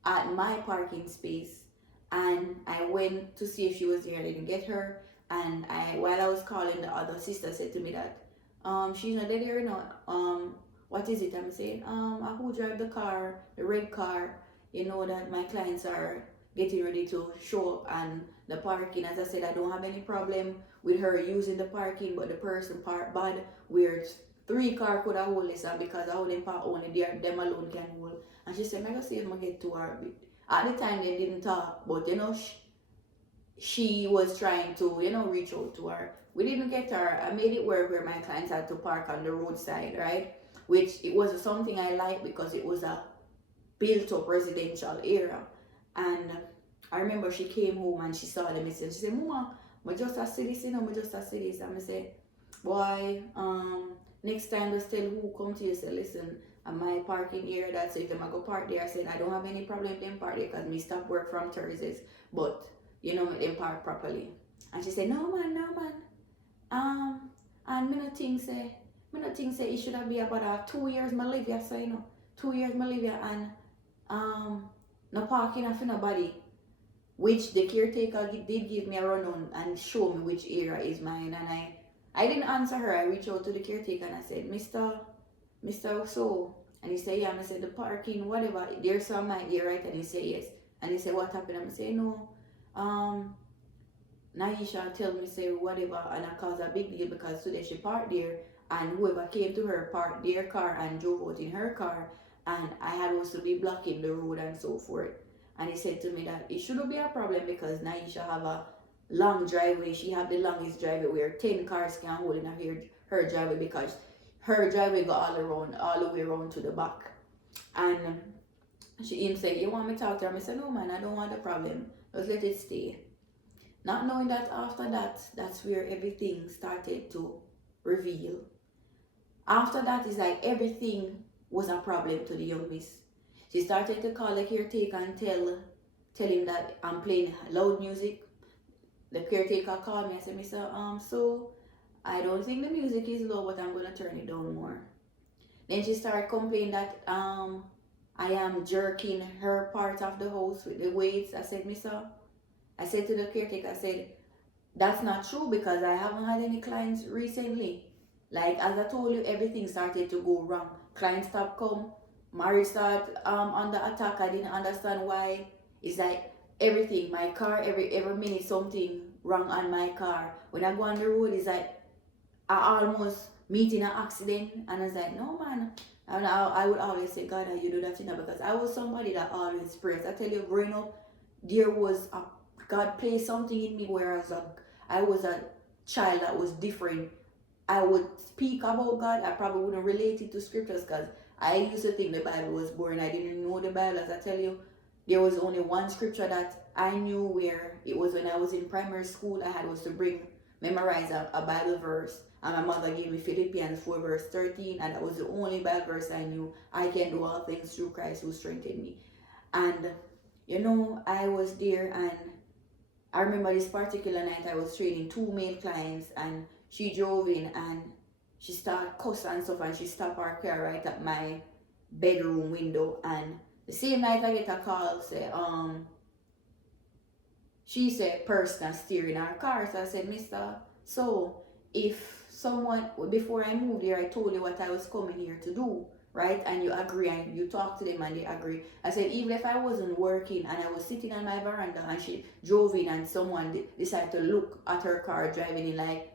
at my parking space, and I went to see if she was there. I didn't get her, and while I was calling, the other sister said to me that she's not there now. What is it? I'm saying, who drive the car, the red car, that my clients are getting ready to show up, and the parking, as I said, I don't have any problem with her using the parking, but the person parked bad, where 3 cars could have hold this, and because I wouldn't park only there, them alone can hold. And she said, I'm going to see if I get to her. At the time, they didn't talk, but she was trying to, reach out to her. We didn't get her. I made it work where my clients had to park on the roadside, right? Which it was something I liked because it was a built-up residential area. And I remember she came home and she saw the message. She said, Mama, I just see this, I just see this. And I said, boy, next time just tell who come to you, say, listen, at my parking area, that's it, I'm go park there. I said, I don't have any problem with them park there because me stop work from Thursdays, but make them park properly. And she said, no man, and me not think say it should have been about 2 years I live here, so 2 years I live here, and no parking for nobody, which the caretaker did give me a run on and show me which area is mine. And I didn't answer her. I reached out to the caretaker and I said, Mr. So, and he said, yeah. And I said, the parking, whatever, there's some my ear, right? And he said, yes. And he said, what happened? And I said, no, Naisha tell me, say, whatever, and I caused a big deal because today she parked there, and whoever came to her parked their car and drove out in her car, and I had also be blocking the road and so forth. And he said to me that it shouldn't be a problem because Naisha have a long driveway. She have the longest driveway where 10 cars can hold in her driveway, because her driveway go all the way around to the back. And him said, you want me to talk to her? I said, no man, I don't want a problem. Just let it stay. Not knowing that after that, that's where everything started to reveal. After that, it's like everything was a problem to the young miss. She started to call the caretaker and tell tell him that I'm playing loud music. The caretaker called me and said, Mr. So I don't think the music is low, but I'm gonna turn it down more. Then she started complaining that I am jerking her part of the house with the weights. I said, I said to the caretaker, I said, that's not true because I haven't had any clients recently. Like as I told you, everything started to go wrong. Clients stopped come, marriage started under attack. I didn't understand why. It's like everything, my car, every minute something wrong on my car. When I go on the road, it's like I almost meet in an accident, and I was like, no man. And I would always say, God, you do that, because I was somebody that always prays. I tell you, growing up, there was a God placed something in me where I was a child that was different. I would speak about God. I probably wouldn't relate it to scriptures because I used to think the Bible was boring. I didn't know the Bible. As I tell you, there was only one scripture that I knew, where it was when I was in primary school. I had was to memorize a Bible verse. And my mother gave me Philippians 4 verse 13. And that was the only Bible verse I knew. I can do all things through Christ who strengthened me. And, I was there, and I remember this particular night I was training 2 male clients, and she drove in and she started cussing and stuff, and she stopped her car right at my bedroom window. And the same night I get a call, say, she said person steering her car. So I said, Mister, so if someone, before I moved here, I told you what I was coming here to do, right? And you agree, and you talk to them and they agree. I said, even if I wasn't working and I was sitting on my veranda and she drove in and someone decided to look at her car driving in, like,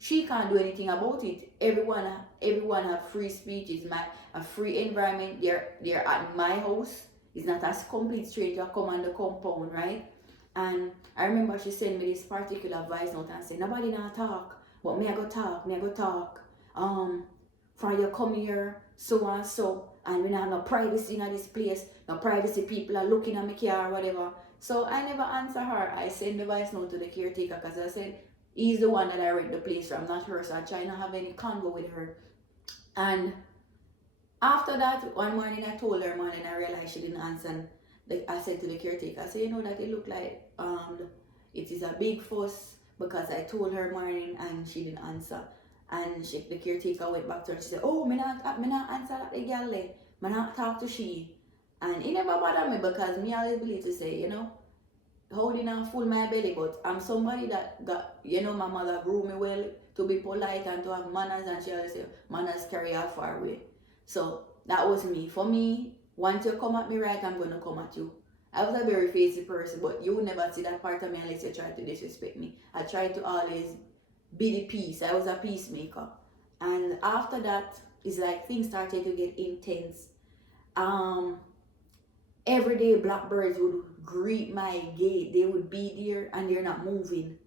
she can't do anything about it. Everyone have free speech. It's a free environment. They're at my house. It's not a complete stranger come on the compound, right? And I remember she sent me this particular voice note and said, nobody not talk, but me I go talk. For you come here, so and so, and we don't have no privacy in this place, no privacy, people are looking at my car or whatever. So I never answer her. I send the voice note to the caretaker because I said, he's the one that I rent the place from, not her, so I try not have any convo with her. And after that, one morning I told her, and I realized she didn't answer. And I said to the caretaker, I said, that it looked like it is a big fuss, because I told her morning and she didn't answer. And the caretaker went back to her and she said, oh, me not answer that the girl, me not talk to she. And it never bothered me, because me always believe to say, holding and full my belly, but I'm somebody that got, my mother grew me well to be polite and to have manners, and she always say, manners carry her far away. So that was me. For me, once you come at me right, I'm going to come at you. I was a very facey person, but you would never see that part of me unless you try to disrespect me. I tried to always be the peace. I was a peacemaker. And after that, it's like things started to get intense. Every day blackbirds would greet my gate. They would be there and they're not moving.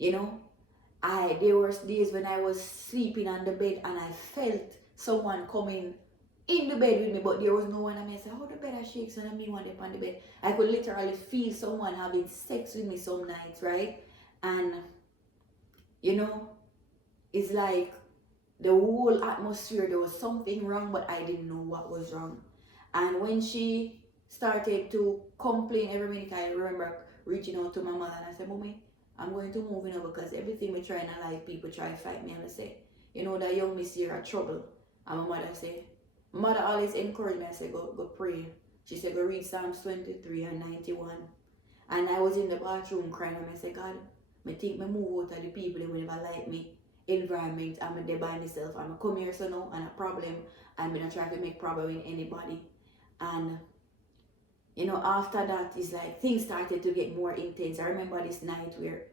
There were days when I was sleeping on the bed and I felt someone coming in the bed with me, but there was no one. I said, how the bed shakes and me one up on the bed. I could literally feel someone having sex with me some nights, right? And it's like the whole atmosphere, there was something wrong, but I didn't know what was wrong. And when she started to complain every minute, I remember reaching out to my mother and I said, Mommy, I'm going to move because everything we try in our life, people try to fight me. And I say, that young miss here are trouble. And my mother always encouraged me. I said, go pray. She said, go read Psalms 23 and 91. And I was in the bathroom crying, and I said, God, I think I move out of the people who will never like me environment. I'm there by myself. I'm come here so now and a problem. I'm going to try to make problem with anybody. And after that, it's like things started to get more intense. I remember this night where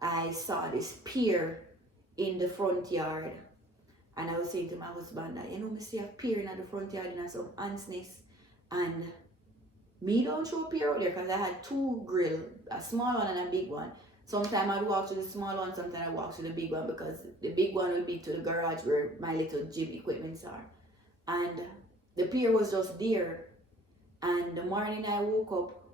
I saw this pier in the front yard. And I was saying to my husband that, me see a pier in the front yard and some ants nest. And me don't show pier out there because I had 2 grills, a small one and a big one. Sometimes I'd walk to the small one, sometimes I walk to the big one, because the big one would be to the garage where my little gym equipments are. And the pier was just there. And the morning I woke up,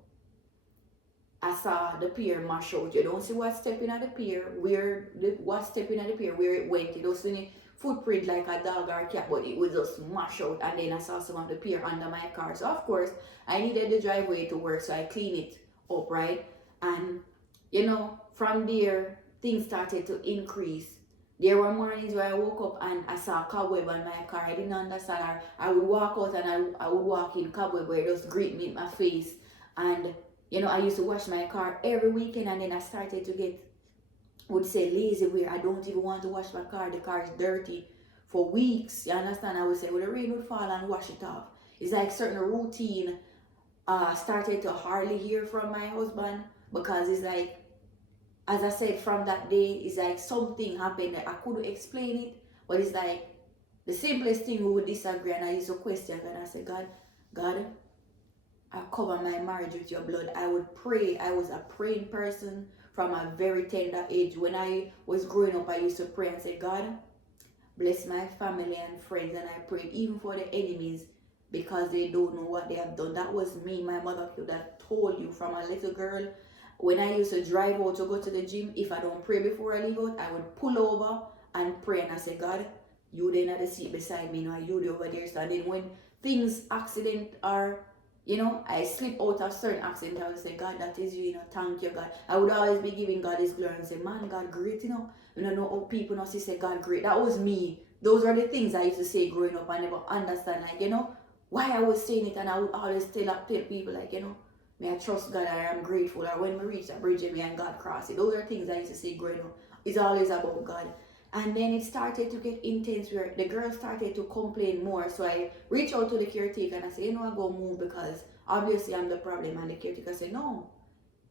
I saw the pier mash out. You don't see what's stepping at the pier, where it went. You don't see any footprint like a dog or a cat, but it would just mash out. And then I saw some of the pier under my car. So of course, I needed the driveway to work, so I cleaned it up, right? And you know, from there things started to increase. There were mornings where I woke up and I saw a cobweb on my car. I didn't understand. I would walk out and I would walk in cobweb where it just greet me in my face. And you know, I used to wash my car every weekend, and then I started to get, would say, lazy, where I don't even want to wash my car. The car is dirty for weeks. You understand? I would say, well, the rain would fall and wash it off. It's like certain routine started to hardly hear from my husband, because it's like, as I said, from that day, it's like something happened that I couldn't explain it, but it's like the simplest thing we would disagree, and I used to question God. I said, God, I cover my marriage with your blood. I would pray. I was a praying person from a very tender age. When I was growing up, I used to pray and say, God, bless my family and friends. And I prayed even for the enemies, because they don't know what they have done. That was me. My mother could have told you from a little girl. When I used to drive out to go to the gym, if I don't pray before I leave out, I would pull over and pray. And I say, God, you there at the seat beside me, now you there over there. So then when things, accident, or you know, I slip out of certain accident, I would say, God, that is you, you know, thank you, God. I would always be giving God his glory and say, man, God great, you know. You know how people not say God great. That was me. Those are the things I used to say growing up. I never understand, like, you know, why I was saying it. And I would always tell people, like, you know, may I trust God, I am grateful. Or when we reach that bridge, me and God cross it. Those are things I used to say growing up. It's always about God. And then it started to get intense, where the girl started to complain more. So I reached out to the caretaker and I said, you know, I go move, because obviously I'm the problem. And the caretaker said, no,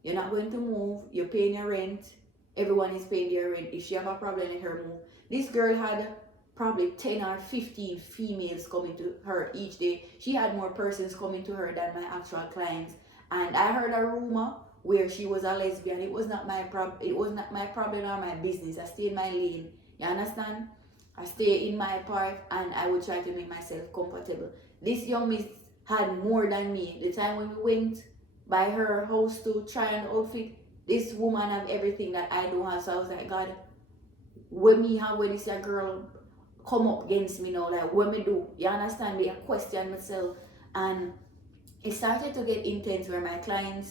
you're not going to move. You're paying your rent. Everyone is paying their rent. If she have a problem, let her move. This girl had probably 10 or 15 females coming to her each day. She had more persons coming to her than my actual clients. And I heard a rumor where she was a lesbian. It was not my problem or my business. I stayed in my lane. You understand? I stay in my part, and I would try to make myself comfortable. This young miss had more than me. The time when we went by her house to try an outfit, this woman have everything that I don't have. So I was like, God, when me have when this girl come up against me now, like what me do? You understand me? I question myself. And it started to get intense, where my clientele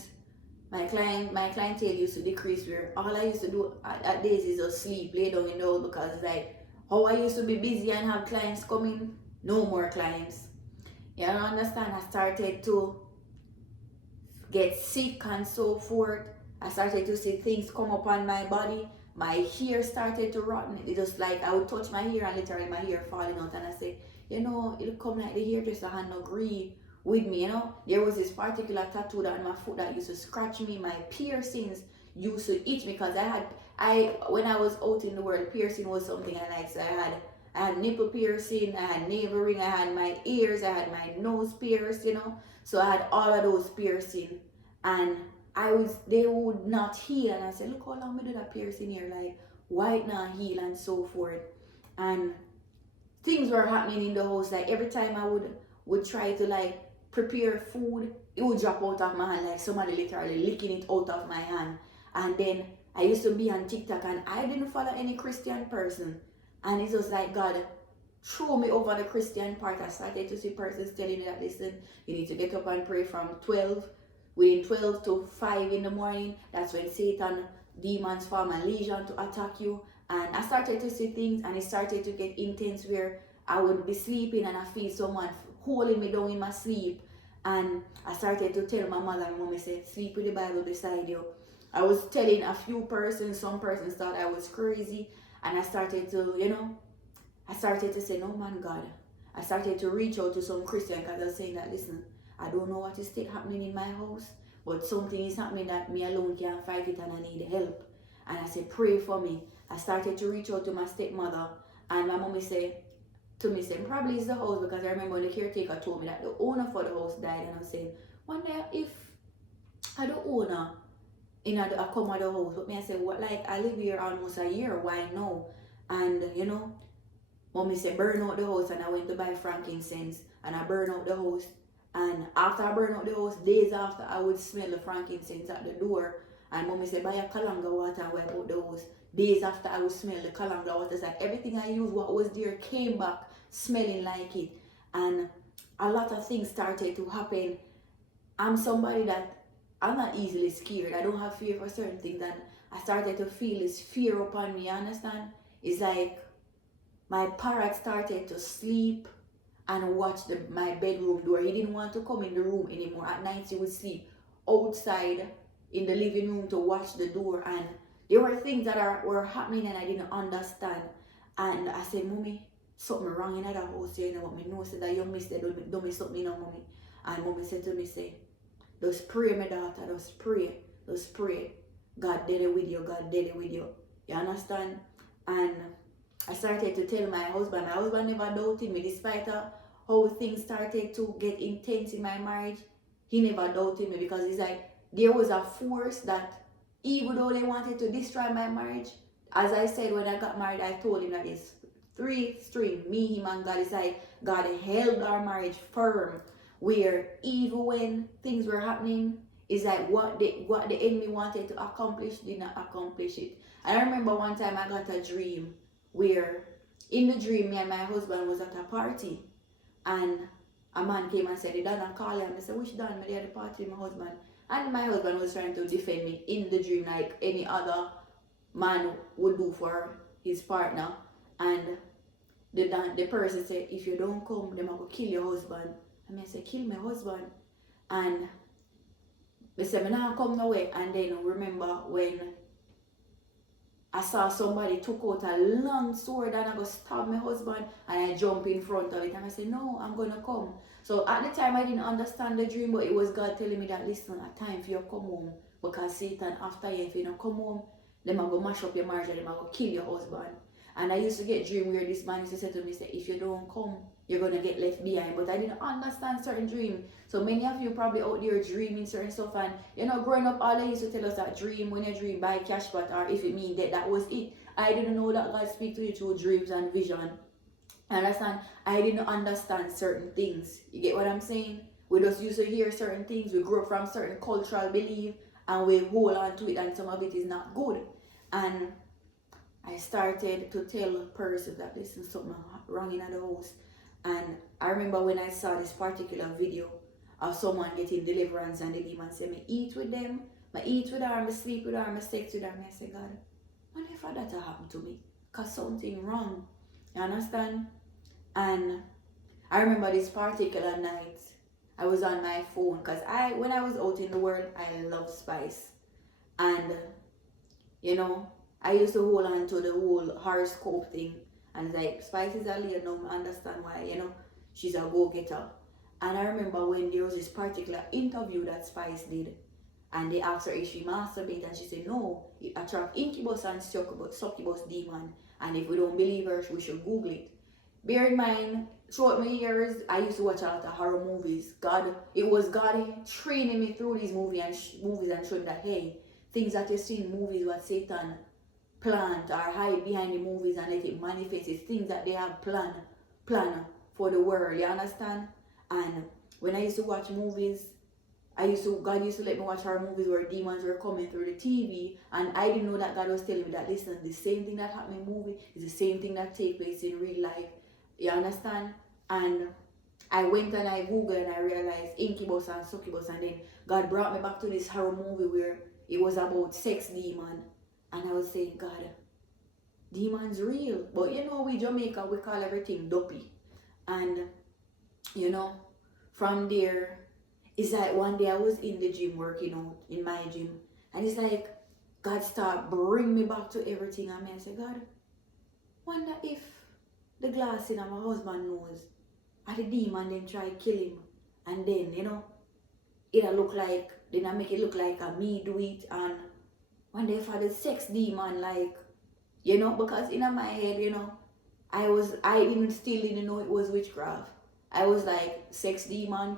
used to decrease, where all I used to do at days is just sleep, lay down in the house, because like how I used to be busy and have clients coming, no more clients. You don't understand? I started to get sick and so forth. I started to see things come up on my body. My hair started to rotten. It just like I would touch my hair and literally my hair falling out. And I say, you know, it'll come like the hairdresser had no agree with me, you know. There was this particular tattoo that on my foot that used to scratch me. My piercings used to itch me, because when I was out in the world, piercing was something I liked. So I had nipple piercing, I had navel ring, I had my ears, I had my nose pierced, you know. So I had all of those piercing, and they would not heal. And I said, look how long we do that piercing here, like why it not heal and so forth. And things were happening in the house. Like every time I would try to like prepare food, it would drop out of my hand, like somebody literally licking it out of my hand. And then I used to be on TikTok, and I didn't follow any Christian person. And it was like God threw me over the Christian part. I started to see persons telling me that, listen, you need to get up and pray from 12, within 12 to 5 in the morning. That's when Satan, demons form a legion to attack you. And I started to see things, and it started to get intense, where I would be sleeping and I feel someone holding me down in my sleep. And I started to tell my mother and mommy, said, sleep with the Bible beside you. I was telling a few persons, some persons thought I was crazy. And I started to, I started to say, no man, God. I started to reach out to some Christian, because I was saying that, listen, I don't know what is happening in my house, but something is happening that me alone can't fight it, and I need help. And I said, pray for me. I started to reach out to my stepmother, and my mommy said to me, probably it's the house, because I remember when the caretaker told me that the owner for the house died, and I was saying, wonder if I the owner in a come at the house. But me, I said, what, like I live here almost a year, why no? And mommy said, burn out the house, and I went to buy frankincense, and I burned out the house. And after I burned out the house, days after, I would smell the frankincense at the door. And mommy said, buy a kalanga water and wipe out the house. Days after, I would smell the kalanga water. So everything I used, what was there, came back smelling like it. And a lot of things started to happen. I'm somebody that I'm not easily scared. I don't have fear for certain things, and I started to feel this fear upon me. You understand? It's like my parrot started to sleep and watch my bedroom door. He didn't want to come in the room anymore. At night he would sleep outside in the living room to watch the door, and there were things that were happening and I didn't understand. And I said, Mommy, something wrong in that house here, you know what me know, said that young miss don't miss something, you know, Mommy. And Mommy said to me, say, just pray, my daughter, just pray, just pray. God did it with you, God did it with you. You understand? And I started to tell my husband never doubted me, despite how things started to get intense in my marriage. He never doubted me, because it's like there was a force that, even though they wanted to destroy my marriage, as I said when I got married, I told him that it's three string, me, him, and God. It's like God held our marriage firm, where even when things were happening, it's like what the enemy wanted to accomplish did not accomplish it. And I remember one time I got a dream where in the dream me and my husband was at a party, and a man came and said, Dan, I call him. I said, which Dan? Me at the party with my husband. And my husband was trying to defend me in the dream like any other man would do for his partner. And the person said, if you don't come, them are going to kill your husband. And I said, kill my husband. And they said, me now come no way. And then remember when I saw somebody took out a long sword and I go stab my husband, and I jump in front of it, and I said, no, I'm gonna come. So at the time I didn't understand the dream, but it was God telling me that, listen, a time for you to come home, because Satan after you, if you don't come home, them are gonna mash up your marriage and them are gonna kill your husband. And I used to get dream where this man used to say to me, say, if you don't come, you're gonna get left behind. But I didn't understand certain dream. So many of you probably out there dreaming certain stuff, and growing up, all they used to tell us that dream, when you dream, by Cashapp, or if it means that was it. I didn't know that God speaks to you through dreams and vision. Understand? I didn't understand certain things. You get what I'm saying? We just used to hear certain things. We grew up from certain cultural belief, and we hold on to it, and some of it is not good. And I started to tell persons that, listen, something wrong in the house. And I remember when I saw this particular video of someone getting deliverance, and the demon said, me eat with them, I eat with her, I sleep with her, I sex with her. I said, God, what if that happened to me? Because something wrong. You understand? And I remember this particular night, I was on my phone, because when I was out in the world, I love spice. And, I used to hold on to the whole horoscope thing. And like, Spice is a lady, now I understand why, she's a go-getter. And I remember when there was this particular interview that Spice did, and they asked her if she masturbate, and she said no, it attracts incubus and succubus demon. And if we don't believe her, we should Google it. Bear in mind, throughout my years, I used to watch a lot of horror movies. It was God training me through these movies and showing that, hey, things that you see in movies, what Satan plant or hide behind the movies and let it manifest, it's things that they have plan for the world, you understand? And when I used to watch movies, God used to let me watch horror movies where demons were coming through the TV, and I didn't know that God was telling me that, listen, the same thing that happened in movie is the same thing that takes place in real life, you understand? And I went and I Googled and I realized incubus and succubus, and then God brought me back to this horror movie where it was about sex demon. And I was saying, God, demons real. But we Jamaica, we call everything dopey. And, from there, it's like one day I was in the gym working out, in my gym. And it's like, God started bring me back to everything. And I said, God, wonder if the glass in my husband knows, and the demon then try to kill him. And then, it'll look like, then I make it look like a me do it, and one day for the sex demon, like, because in my head, I even still didn't know it was witchcraft. I was like, sex demon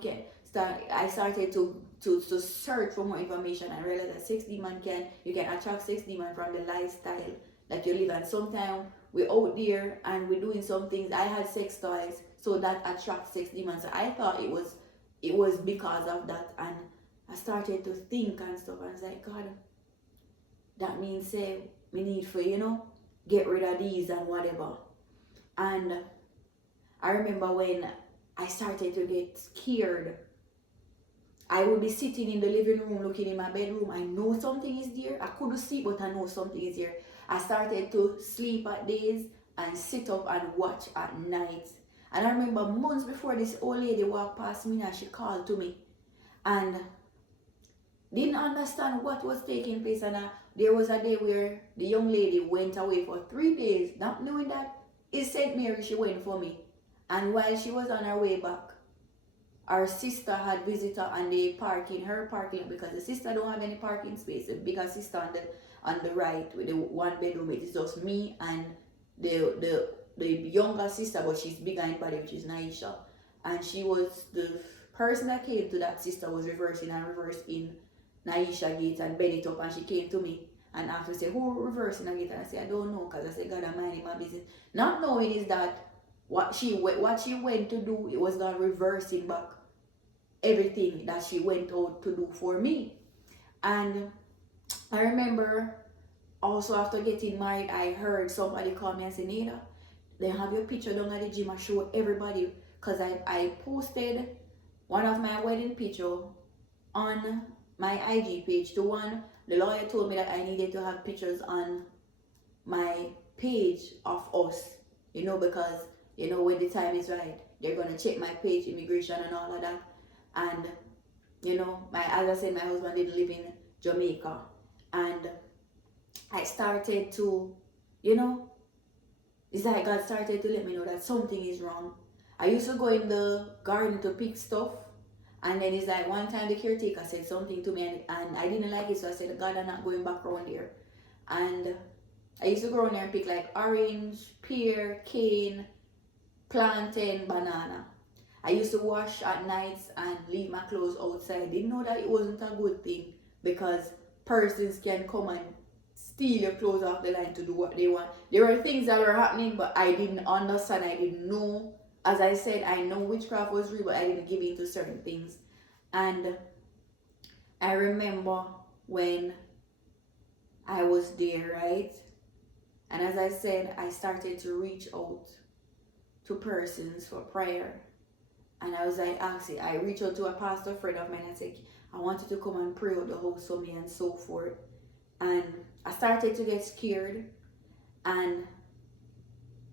I started to search for more information, and realized that sex demon you can attract sex demon from the lifestyle that you live. And sometimes we're out there and we're doing some things. I had sex toys, so that attracts sex demons. So I thought it was because of that, and I started to think and stuff, and I was like, God, that means we need for, get rid of these and whatever. And I remember when I started to get scared, I would be sitting in the living room looking in my bedroom. I know something is there. I couldn't sleep, but I know something is there. I started to sleep at days and sit up and watch at night. And I remember months before, this old lady walked past me and she called to me. And didn't understand what was taking place. And there was a day where the young lady went away for 3 days, not knowing that it's St. Mary she went for me. And while she was on her way back, our sister had visited her and they park in her parking lot, because the sister don't have any parking space. The bigger sister on the right with the 1 bedroom, it is just me and the younger sister, but she's bigger in body, which is Naisha. And she was the person that came to that sister was reversing and reversed in Naisha gate and bend it up, and she came to me and asked me, say, who reversing a gate? And I said, I don't know, because I said, God, I'm minding my business. Not knowing is that what she went to do, it was God reversing back everything that she went out to do for me. And I remember also after getting married, I heard somebody call me and say, Neda, they have your picture down at the gym. I show everybody, because I posted one of my wedding picture on my IG page. The lawyer told me that I needed to have pictures on my page of us, because when the time is right, they're gonna check my page, immigration and all of that. And as I said, my husband didn't live in Jamaica, and I started to, it's like God started to let me know that something is wrong. I used to go in the garden to pick stuff, and then it's like one time the caretaker said something to me, and I didn't like it, so I said, God, I'm not going back around there. And I used to go around there and pick like orange, pear, cane, plantain, banana. I used to wash at nights and leave my clothes outside. Didn't know that it wasn't a good thing, because persons can come and steal your clothes off the line to do what they want. There were things that were happening, but I didn't understand. I didn't know. As I said, I know witchcraft was real, but I didn't give in to certain things. And I remember when I was there, right? And as I said, I started to reach out to persons for prayer. And I was like, actually, I reached out to a pastor friend of mine and said, I wanted to come and pray out the house for me and so forth. And I started to get scared. And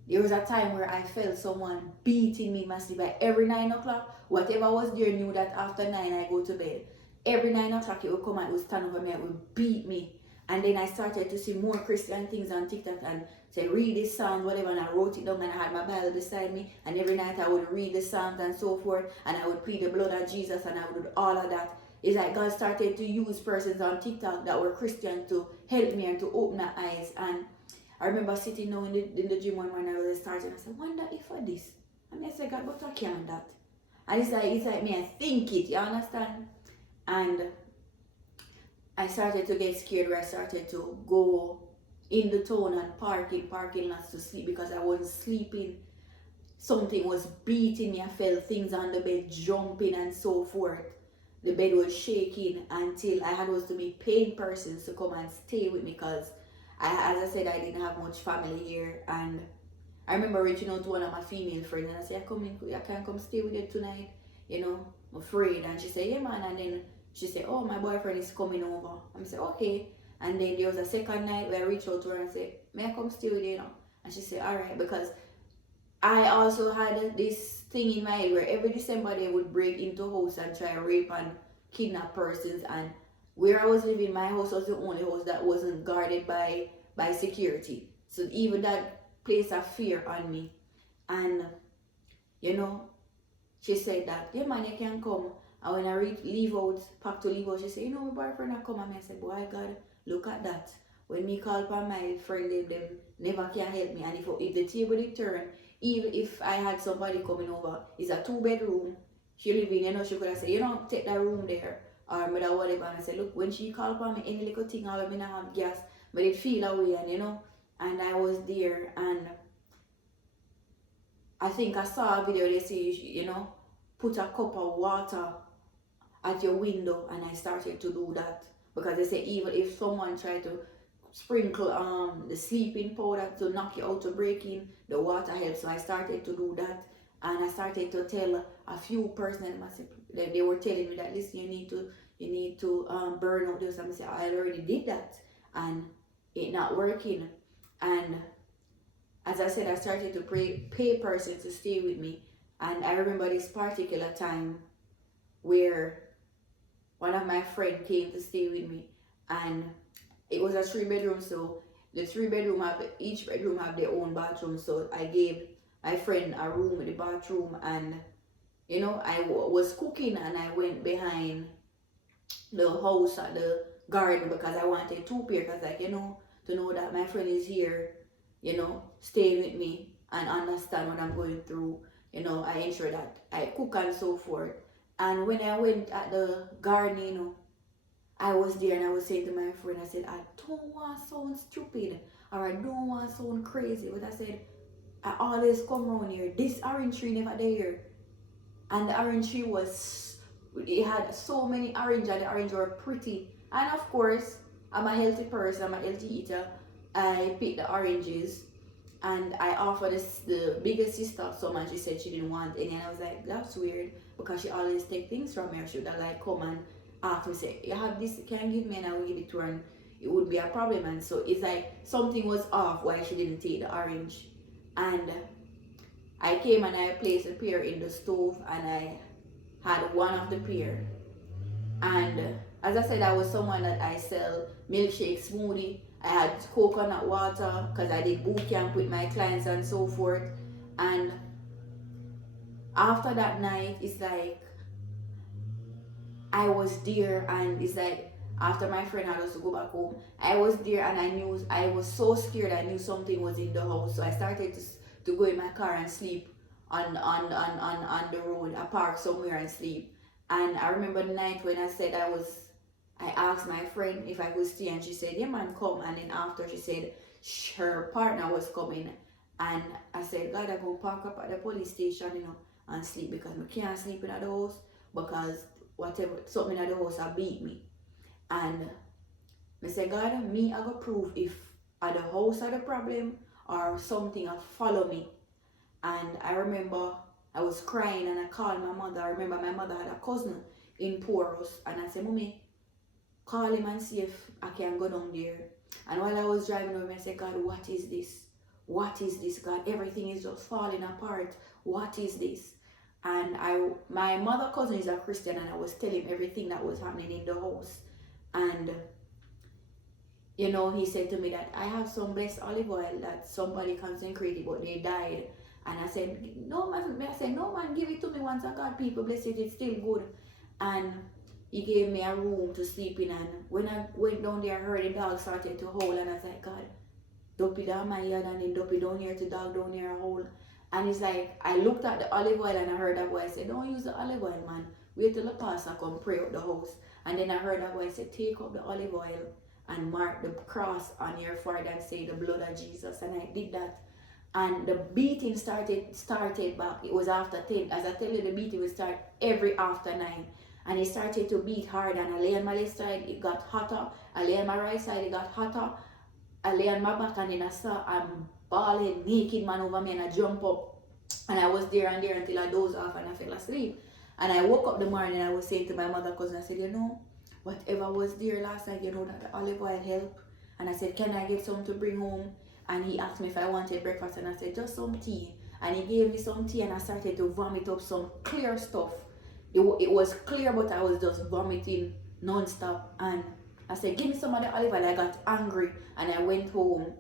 there was a time where I felt someone beating me massively. By every 9 o'clock, whatever was there knew that after 9 I go to bed. Every 9 o'clock it would come and it would stand over me, it would beat me. And then I started to see more Christian things on TikTok and say, read this psalm, whatever, and I wrote it down and I had my Bible beside me, and every night I would read the psalms and so forth, and I would plead the blood of Jesus, and I would do all of that. It's like God started to use persons on TikTok that were Christian to help me and to open my eyes. And I remember sitting down in the gym one morning when I was starting, I said, wonder if for this. And I said, God, but I can't that. And it's like me, I think it, you understand? And I started to get scared, where I started to go in the town and parking lots to sleep, because I wasn't sleeping. Something was beating me. I felt things on the bed jumping and so forth. The bed was shaking until I had to meet paying persons to come and stay with me, because as I said, I didn't have much family here. And I remember reaching out to one of my female friends and I said, I can come stay with you tonight, I'm afraid. And she said, yeah man. And then she said, oh, my boyfriend is coming over. I said, okay. And then there was a second night where I reached out to her and said, may I come stay with you now? And she said, all right, because I also had this thing in my head where every December they would break into house and try to rape and kidnap persons. And where I was living, my house was the only house that wasn't guarded by security. So even that placed a fear on me. And, she said that, yeah man, you can come. And when I packed to leave out, she said, my boyfriend will come. And I said, boy, God, look at that. When me call upon my friend, them never can help me. And if the table did turn, even if I had somebody coming over, it's a 2-bedroom, she live in, she could have said, take that room there, or whatever. And I said, look, when she called upon me, any little thing, I would not have gas, but it feel away, and I was there, and I think I saw a video, they say, put a cup of water at your window, and I started to do that, because they say even if someone tried to sprinkle the sleeping powder to knock you out to break in, the water helps. So I started to do that, And I started to tell a few persons, and they were telling me that, listen, you need to burn out this. And I said, I already did that, and it not working. And as I said, I started to pay persons to stay with me. And I remember this particular time where one of my friends came to stay with me, and it was a 3-bedroom. So the 3-bedroom each bedroom have their own bathroom. So I gave my friend a room in the bathroom, and I was cooking, and I went behind the house at the garden because I wanted two pair, because to know that my friend is here, staying with me and understand what I'm going through. I ensure that I cook and so forth. And when I went at the garden, I was there, and I was saying to my friend, I said, I don't want to sound stupid, or I don't want to sound crazy, but I said, I always come around here. This orange tree never there. And the orange tree it had so many orange, and the orange were pretty. And of course, I'm a healthy person, I'm a healthy eater. I picked the oranges, and I offered the biggest sister some, and she said she didn't want any. And I was like, that's weird, because she always take things from me. She would like come and ask me, say, you have this, can you give me? And I will give it to her, and it would be a problem. And so it's like something was off why she didn't take the orange. And I came and I placed a pear in the stove, and I had one of the pear. And as I said, I was someone that I sell milkshake, smoothie. I had coconut water because I did boot camp with my clients and so forth. And after that night, it's like I was there, and it's like after my friend had us to go back home, I was there, and I was so scared. I knew something was in the house. So I started to go in my car and sleep on the road. I parked somewhere and sleep. And I remember the night when I said I asked my friend if I could stay, and she said, yeah man, come. And then after, she said her partner was coming, and I said, God, I go park up at the police station, and sleep, because I can't sleep in the house, because whatever, something at the house I beat me. And I said, God, I go prove if at the house are the problem, or something follow me. And I remember I was crying, and I called my mother. I remember my mother had a cousin in Poros, and I said, Mommy, call him and see if I can go down there. And while I was driving home, I said, God, what is this? What is this, God? Everything is just falling apart. What is this? And my mother cousin is a Christian, and I was telling him everything that was happening in the house. And he said to me that I have some blessed olive oil that somebody consecrated, but they died. And I said, no man, give it to me once. I got people bless it, it's still good. And he gave me a room to sleep in. And when I went down there, I heard the dog started to howl, and I was like, God, Duppy down my yard, and then Duppy down here to dog down here howl. And it's like, I looked at the olive oil, and I heard that voice say, don't use the olive oil, man. Wait till the pastor come pray out the house. And then I heard that voice say, take up the olive oil and mark the cross on your forehead and say the blood of Jesus. And I did that. And the beating started back. It was after 10. As I tell you, the beating will start every after 9. And it started to beat hard. And I lay on my left side, it got hotter. I lay on my right side, it got hotter. I lay on my back, and then I saw I'm bawling, naked man over me, and I jump up. And I was there and there until I dozed off and I fell asleep. And I woke up the morning, and I was saying to my mother, cousin, I said, whatever was there last night, that the olive oil helped. And I said, can I get some to bring home? And he asked me if I wanted breakfast, and I said, just some tea. And he gave me some tea, and I started to vomit up some clear stuff. It was clear, but I was just vomiting non-stop. And I said, give me some of the olive oil. I got angry, and I went home,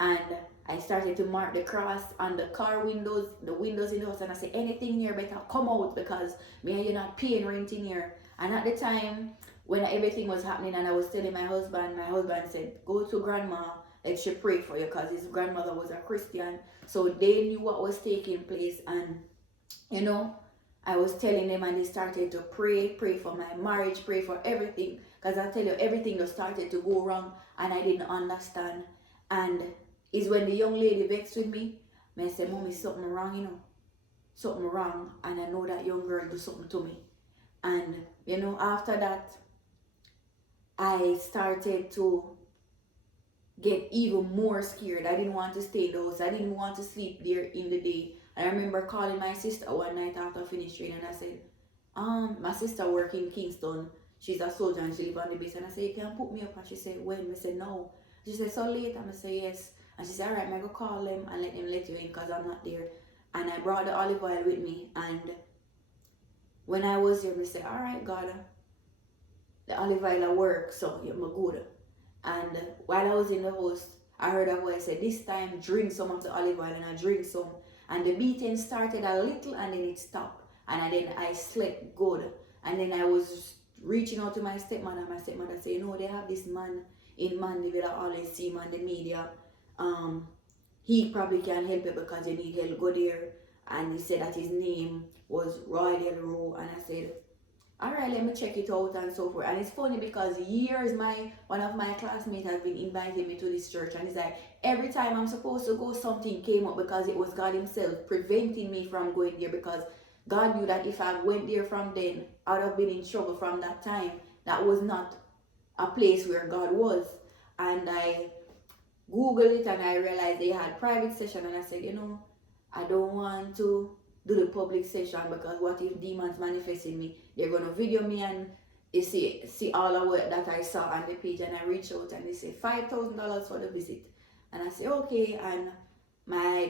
and I started to mark the cross on the car windows, the windows in the house, and I said, anything here better come out, because me and you're not paying rent in here. And at the time, when everything was happening, and I was telling my husband said, go to grandma, let she pray for you, because his grandmother was a Christian. So they knew what was taking place. And I was telling them, and they started to pray for my marriage, pray for everything, because I tell you, everything just started to go wrong, and I didn't understand. And it's when the young lady vexed with me, I said, Mommy, something wrong, something wrong. And I know that young girl do something to me. And after that, I started to get even more scared. I didn't want to stay in the house. I didn't want to sleep there in the day. And I remember calling my sister one night after I finished training, and I said, my sister work in Kingston. She's a soldier and she live on the base. And I said, you can put me up. And she said, when? I said, no. She said, so late? And I said, yes. And she said, alright, I go call them and let them let you in because I'm not there. And I brought the olive oil with me. And when I was there, I said, alright, God, the olive oil work, so you're good. And while I was in the house, I heard a voice say, this time drink some of the olive oil, and I drink some. And the beating started a little and then it stopped. And then I slept good. And then I was reaching out to my stepmother. My stepmother said, you know, they have this man in Mandeville that always see him on the media. He probably can help you because you need help. Go there. And he said that his name was Roy Del Roe. And I said, alright, let me check it out and so forth. And it's funny because years one of my classmates has been inviting me to this church, and it's like every time I'm supposed to go, something came up because it was God himself preventing me from going there, because God knew that if I went there from then, I'd have been in trouble from that time. That was not a place where God was. And I Googled it and I realized they had private session, and I said, you know, I don't want to do the public session because what if demons manifest in me? They're going to video me and you see all the work that I saw on the page. And I reached out and they said $5,000 for the visit. And I said, okay. And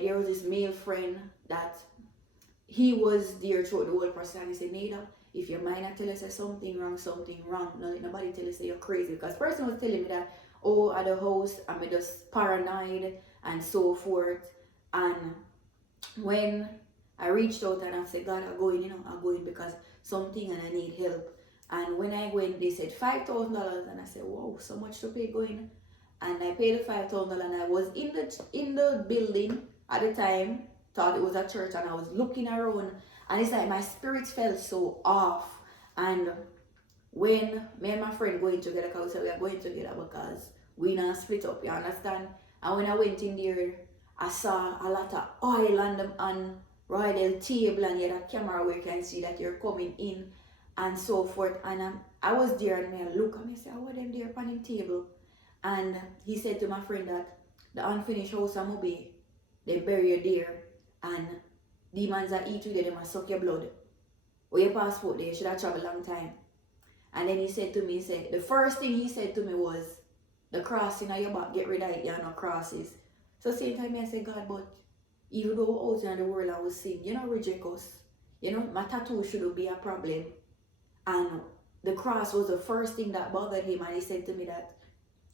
there was this male friend that he was there throughout the whole process, and he said, Nada, if your mind not tell us something wrong, no let nobody tell us that you're crazy. Because the person was telling me that, oh, at the house, I'm just paranoid and so forth. And when I reached out and I said, God, I'm going because something and I need help. And when I went, they said $5,000, and I said, wow, so much to pay going. And I paid the $5,000, and I was in the building at the time, thought it was a church, and I was looking around, and it's like my spirits felt so off. And when me and my friend going together, because we are going together because we not split up, you understand? And when I went in there, I saw a lot of oil on Royal table, and you had a camera where you can see that you're coming in and so forth. And I was there, and I look and I say, oh, them there on him table. And he said to my friend that the unfinished house of Moby, they bury you there, and demons that eat with you, they must suck your blood. With your passport there, you should have traveled a long time. And then he said to me, the first thing he said to me was, the crossing of your back, get rid of it, you have no crosses. So same time I said, God, but even though out in the world I was seeing, you know, reject us. You know, my tattoo shouldn't be a problem. And the cross was the first thing that bothered him, and he said to me that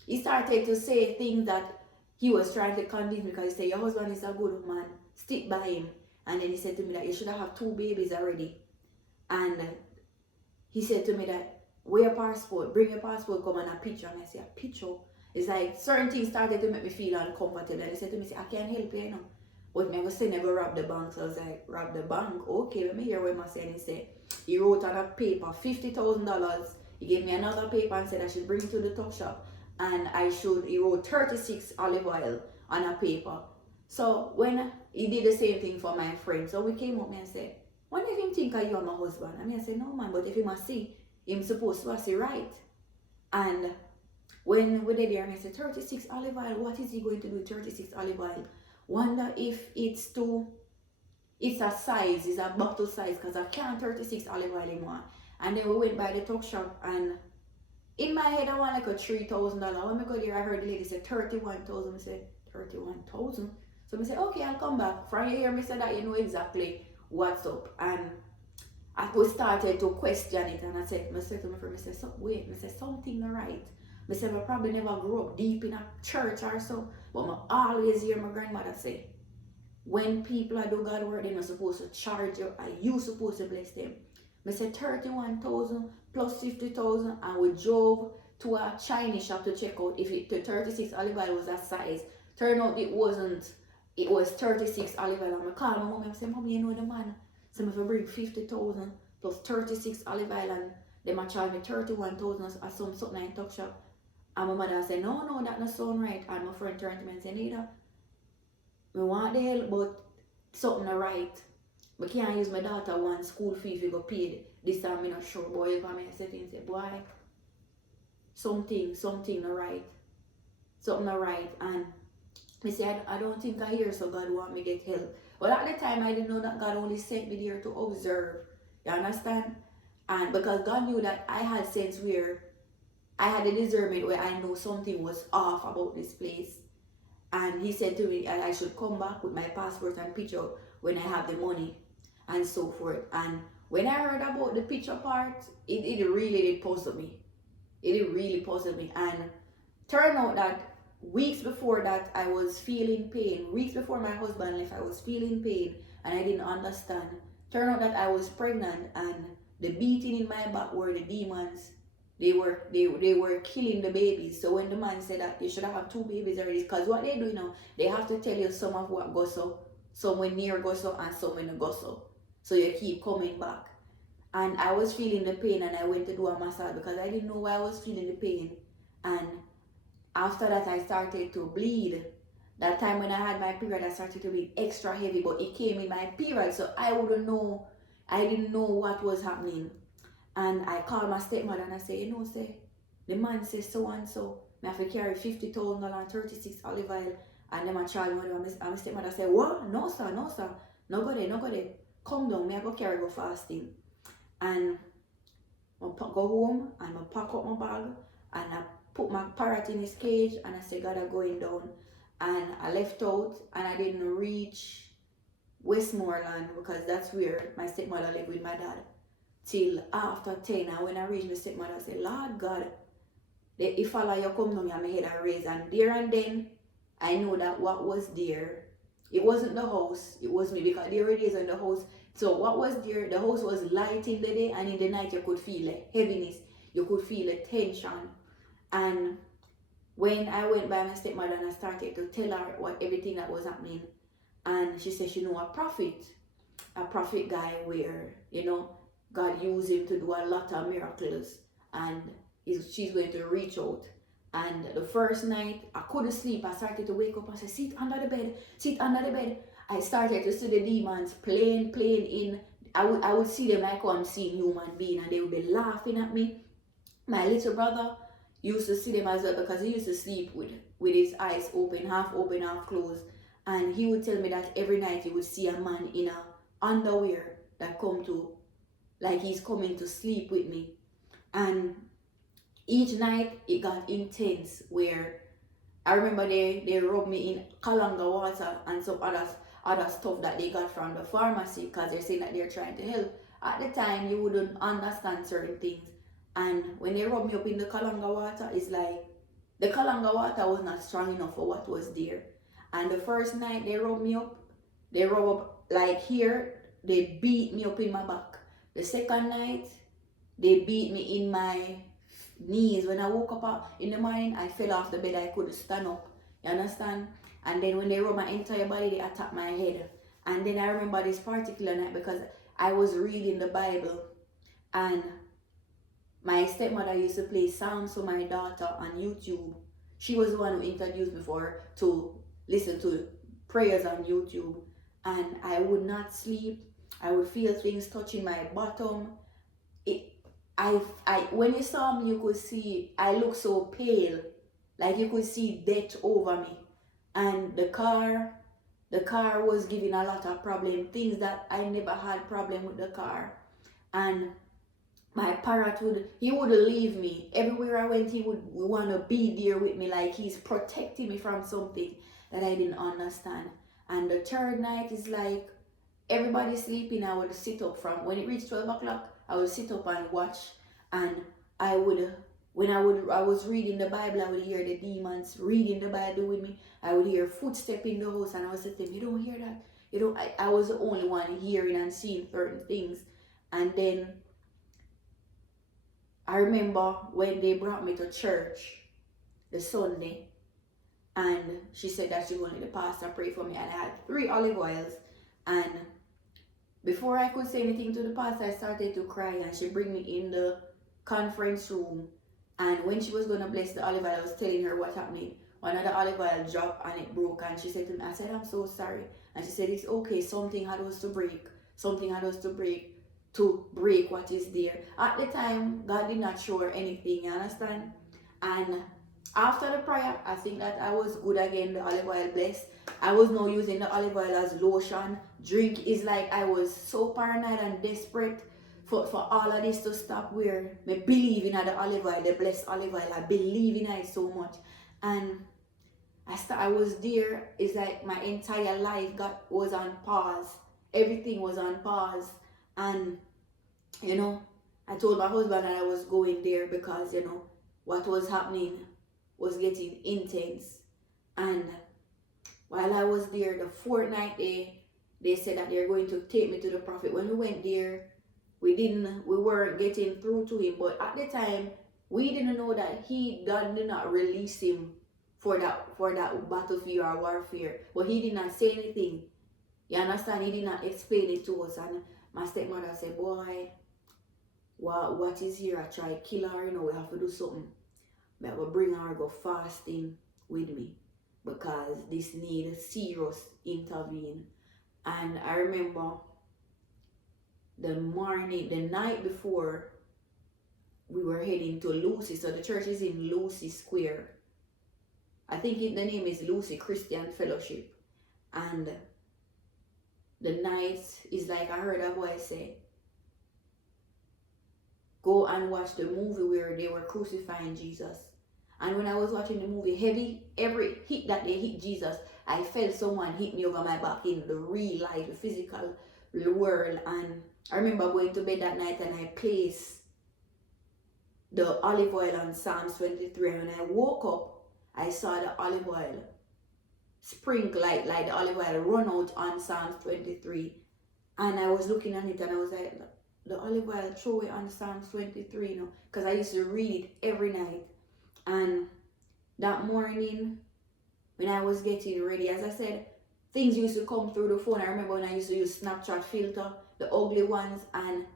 he started to say things that he was trying to convince me, because he said, your husband is a good man, stick by him. And then he said to me that you should have 2 babies already. And he said to me that, wear your passport, bring your passport, come on a picture. And I said, a picture? It's like certain things started to make me feel uncomfortable. And he said to me, I can't help you, you know. But me was saying, never rob the bank. So I was like, rob the bank? Okay, let me hear what he said. He said, he wrote on a paper $50,000. He gave me another paper and said I should bring it to the tuck shop. And he wrote 36 olive oil on a paper. So when he did the same thing for my friend, so we came up and said, what if him think you are my husband? I said, no man, but if he must see, him supposed to see right. And when we did there, and I said, 36 olive oil, what is he going to do with 36 olive oil? Wonder if it's a size, it's a bottle size, because I can't 36 olive oil anymore. And then we went by the tuck shop, and in my head I want like a $3,000. When I go there, I heard the lady say 31,000. I said, 31,000? So I said, okay, I'll come back. From here, I said that you know exactly what's up. And I started to question it, and I said to my friend, I said, wait, I said, something not right. I said, I probably never grew up deep in a church or so, but I always hear my grandmother say, when people are do God work, they're not supposed to charge you, and you supposed to bless them. I said 31,000 plus 50,000, and we drove to a Chinese shop to check out if the 36 olive oil was that size. Turned out it wasn't. It was 36 olive oil. And I called my mom and I said, Mommy, you know the man. So if I bring 50,000 plus 36 olive oil, and they might charge me 31,000 or something in tuck shop. And my mother said, no, that not sound right. And my friend turned to me and said, Nada, we want the help, but something not right. I can't use my daughter one school fee if you go paid. This time I'm not sure. Boy, if I said and say, boy, something not right. Something not right. And I say, I don't think I hear, so God want me get help. But at the time, I didn't know that God only sent me there to observe. You understand? And because God knew that I had sense where I had a discernment where I know something was off about this place. And he said to me I should come back with my passport and picture when I have the money and so forth. And when I heard about the picture part, it really did puzzle me. It really puzzled me. And turned out that weeks before that, I was feeling pain. Weeks before my husband left, I was feeling pain and I didn't understand. Turned out that I was pregnant, and the beating in my back were the demons. They were killing the babies. So when the man said that you should have 2 babies already, because what they do now, they have to tell you some of what goes so, somewhere near goes so and somewhere no goes so. So you keep coming back. And I was feeling the pain, and I went to do a massage because I didn't know why I was feeling the pain. And after that, I started to bleed. That time when I had my period, I started to bleed extra heavy, but it came in my period, so I didn't know what was happening. And I called my stepmother and I said, you know, say, the man says so and so, I have to carry $50,000 and 36 olive oil. And then my child mother and my stepmother said, what? No sir, no sir, no go there. Come down, I go carry go fasting. And I go home and I pack up my bag and I put my parrot in his cage and I said, God, I'm going down. And I left out and I didn't reach Westmoreland because that's where my stepmother lived with my dad till after 10. And when I reached my stepmother, I said, Lord God, if Allah you come down, my head I raise. And there and then I know that what was there, it wasn't the house, it was me, because there it is in the house. So what was there, the house was light in the day, and in the night you could feel the heaviness, you could feel the tension. And when I went by my stepmother and I started to tell her everything that was happening, and she said she knew a prophet guy where, you know, God used him to do a lot of miracles, and she's going to reach out. And the first night I couldn't sleep. I started to wake up and say, sit under the bed. I started to see the demons playing in. I would see them like I'm seeing human being, and they would be laughing at me. My little brother used to see them as well because he used to sleep with his eyes open, half closed. And he would tell me that every night he would see a man in a underwear that come to, like he's coming to sleep with me. And each night it got intense where I remember they rubbed me in kalanga water and some other stuff that they got from the pharmacy because they're saying that they're trying to help. At the time you wouldn't understand certain things. And when they rubbed me up in the kalanga water, it's like the kalanga water was not strong enough for what was there. And the first night they rubbed me up, they rubbed up like here, they beat me up in my back. The second night, they beat me in my knees. When I woke up in the morning, I fell off the bed, I couldn't stand up. You understand? And then when they rubbed my entire body, they attacked my head. And then I remember this particular night because I was reading the Bible, and my stepmother used to play songs for my daughter on YouTube. She was the one who introduced me to listen to prayers on YouTube. And I would not sleep. I would feel things touching my bottom. When you saw me, you could see I looked so pale. Like you could see death over me. And the car was giving a lot of problem. Things that I never had problem with the car. And my parrot wouldn't leave me. Everywhere I went, he would want to be there with me, like he's protecting me from something that I didn't understand. And the third night is like everybody sleeping. I would sit up from when it reached 12 o'clock. I would sit up and watch, and when I was reading the Bible, I would hear the demons reading the Bible with me. I would hear footsteps in the house, and I would say to them, "You don't hear that? You don't." I was the only one hearing and seeing certain things. And then I remember when they brought me to church the Sunday, and she said that she wanted the pastor pray for me, and I had 3 olive oils. And before I could say anything to the pastor, I started to cry, and she bring me in the conference room. And when she was gonna bless the olive oil, I was telling her what happened. One of the olive oil dropped and it broke, and she said to me, I said, "I'm so sorry." And she said, "It's okay, something had us to break. Something had us to break what is there." At the time, God did not show her anything, you understand? And after the prayer, I think that I was good again. The olive oil blessed. I was now using the olive oil as lotion. Drink is like I was so paranoid and desperate for all of this to stop, where me believe in the olive oil, the blessed olive oil. I believe in it so much. And I was there. It's like my entire life was on pause. Everything was on pause. And you know, I told my husband that I was going there because, what was happening was getting intense. And while I was there, the fortnight they said that they're going to take me to the prophet. When we went there, we weren't getting through to him. But at the time, we didn't know that God did not release him for that battlefield or warfare. But he did not say anything. You understand? He did not explain it to us. And my stepmother said, boy, what is here? I try kill her, we have to do something. But I will bring her go fasting with me, because this need serious intervene. And I remember the night before, we were heading to Lucy. So the church is in Lucy Square. I think the name is Lucy Christian Fellowship. And the night is like I heard a voice say, go and watch the movie where they were crucifying Jesus. And when I was watching the movie, every hit that they hit Jesus, I felt someone hit me over my back in the real life, the physical world. And I remember going to bed that night and I placed the olive oil on Psalms 23. And when I woke up, I saw the olive oil sprinkle, like the olive oil run out on Psalms 23. And I was looking at it and I was like, the olive oil, throw it on Psalms 23, because I used to read it every night. And that morning, when I was getting ready, as I said, things used to come through the phone. I remember when I used to use Snapchat filter, the ugly ones, and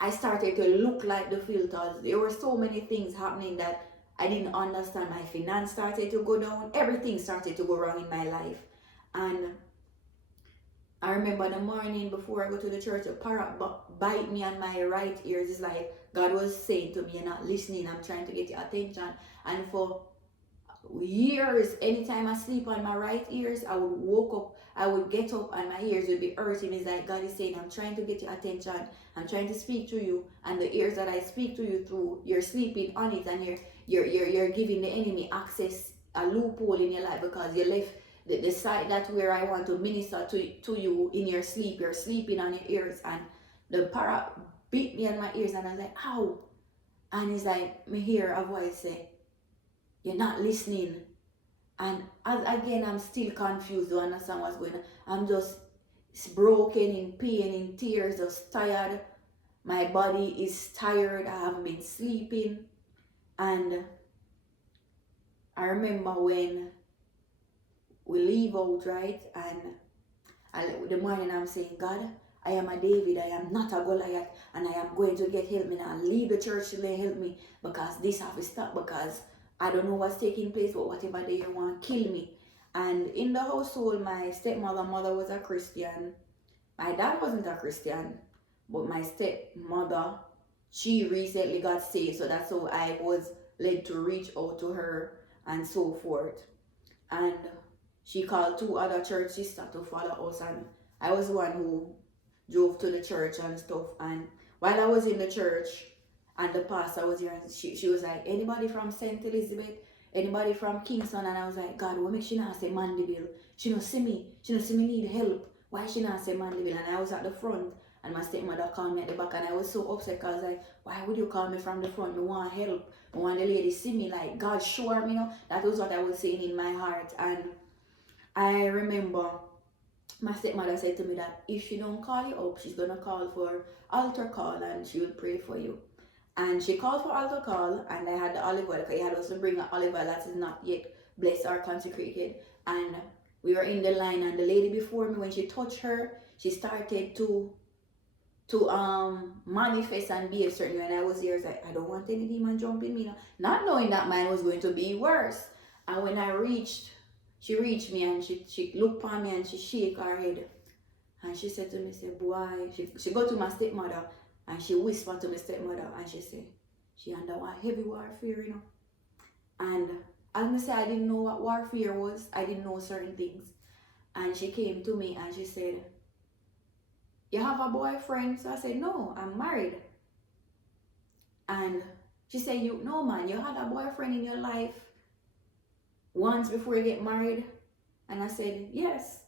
I started to look like the filters. There were so many things happening that I didn't understand. My finance started to go down. Everything started to go wrong in my life. And I remember the morning before I go to the church, a parrot bite me on my right ear. It's like God was saying to me, you're not listening, I'm trying to get your attention. And for years, anytime I sleep on my right ears, I would get up and my ears would be hurting. It's like God is saying, I'm trying to get your attention, I'm trying to speak to you, and the ears that I speak to you through, you're sleeping on it, and you're giving the enemy access, a loophole in your life, because you left the side that where I want to minister to you in your sleep. You're sleeping on your ears. And the parrot beat me on my ears, and I was like, ow. And it's like, me hear a voice say, you're not listening. And again, I'm still confused to understand what's going on. I'm just broken, in pain, in tears, just tired. My body is tired. I haven't been sleeping. And I remember when we leave out, right? And the morning I'm saying, God, I am a David, I am not a Goliath, and I am going to get help me now. Leave the church till they help me, because this have to stop, because I don't know what's taking place, but whatever they want to kill me. And in the household, my mother was a Christian. My dad wasn't a Christian, but my stepmother, she recently got saved, so that's how I was led to reach out to her and so forth. And she called 2 other church sisters to follow us, and I was the one who drove to the church and stuff. And while I was in the church and the pastor was here, and she was like, anybody from St. Elizabeth, anybody from Kingston? And I was like, God, what makes she not say Mandeville? She don't see me need help. Why she not say Mandeville? And I was at the front, and my stepmother called me at the back, and I was so upset, because like, why would you call me from the front? I want help. I want the lady see me, like, God show me, That was what I was saying in my heart. And I remember my stepmother said to me that if she don't call you up, she's gonna call for altar call and she will pray for you. And she called for altar call, and I had the olive oil, because you had also bring an olive oil that is not yet blessed or consecrated. And we were in the line, and the lady before me, when she touched her, she started to manifest and be a certain way. And I was here, like, I don't want any demon jumping me now, not knowing that mine was going to be worse. And when she reached me, and she looked on me, and she shake her head, and she said to me, say, boy, she go to my stepmother, and she whispered to my stepmother, and she said, she under one heavy warfare, And as I said, I didn't know what warfare was. I didn't know certain things. And she came to me and she said, you have a boyfriend? So I said, no, I'm married. And she said, you no man, you had a boyfriend in your life once before you get married? And I said, yes.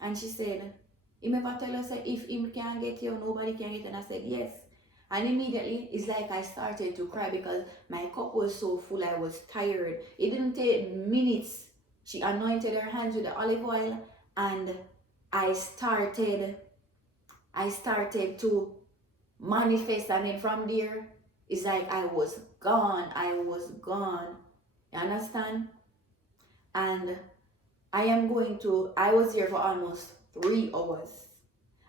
And she said, him ever tell us that if him can't get you, nobody can get you? And I said, yes. And immediately, it's like I started to cry because my cup was so full, I was tired. It didn't take minutes. She anointed her hands with the olive oil, and I started to manifest. And then from there, it's like I was gone. I was gone. You understand? And I was here for almost 3 hours.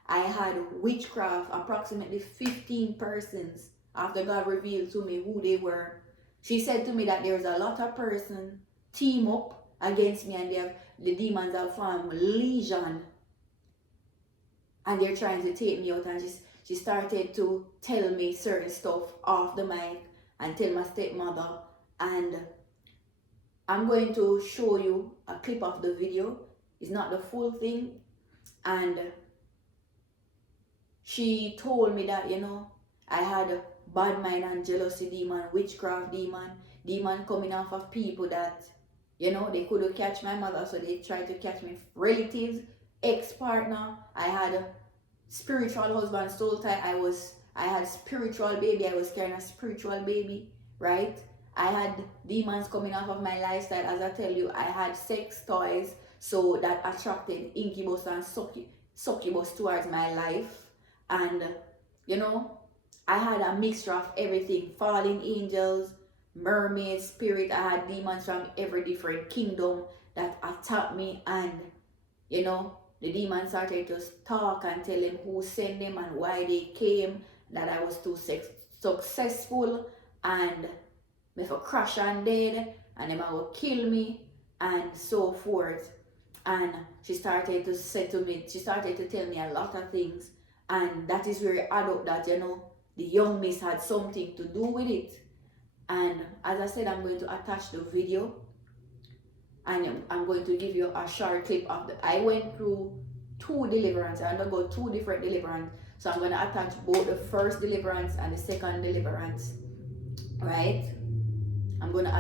I had witchcraft, approximately 15 persons, after God revealed to me who they were. She said to me that there's a lot of persons team up against me, and the demons have formed legion, and they're trying to take me out. And she started to tell me certain stuff off the mic and tell my stepmother. And I'm going to show you a clip of the video. It's not the full thing. And she told me that, I had a bad mind and jealousy demon, witchcraft demon coming off of people that, they couldn't catch my mother, so they tried to catch me. Relatives, ex-partner. I had a spiritual husband, soul tie. I had spiritual baby. I was carrying a spiritual baby, right? I had demons coming off of my lifestyle. As I tell you, I had sex toys, so that attracted incubus and succubus towards my life. And I had a mixture of everything: fallen angels, mermaids, spirit. I had demons from every different kingdom that attacked me. And the demons started to talk and tell him who sent them and why they came, that I was too successful, and me for crash and dead, and them will kill me, and so forth. And she started to tell me a lot of things. And that is where it add up that, the young miss had something to do with it. And as I said, I'm going to attach the video, and I'm going to give you a short clip of I went through 2 deliverance. I undergo 2 different deliverance. So I'm going to attach both the first deliverance and the second deliverance. Right? I'm going to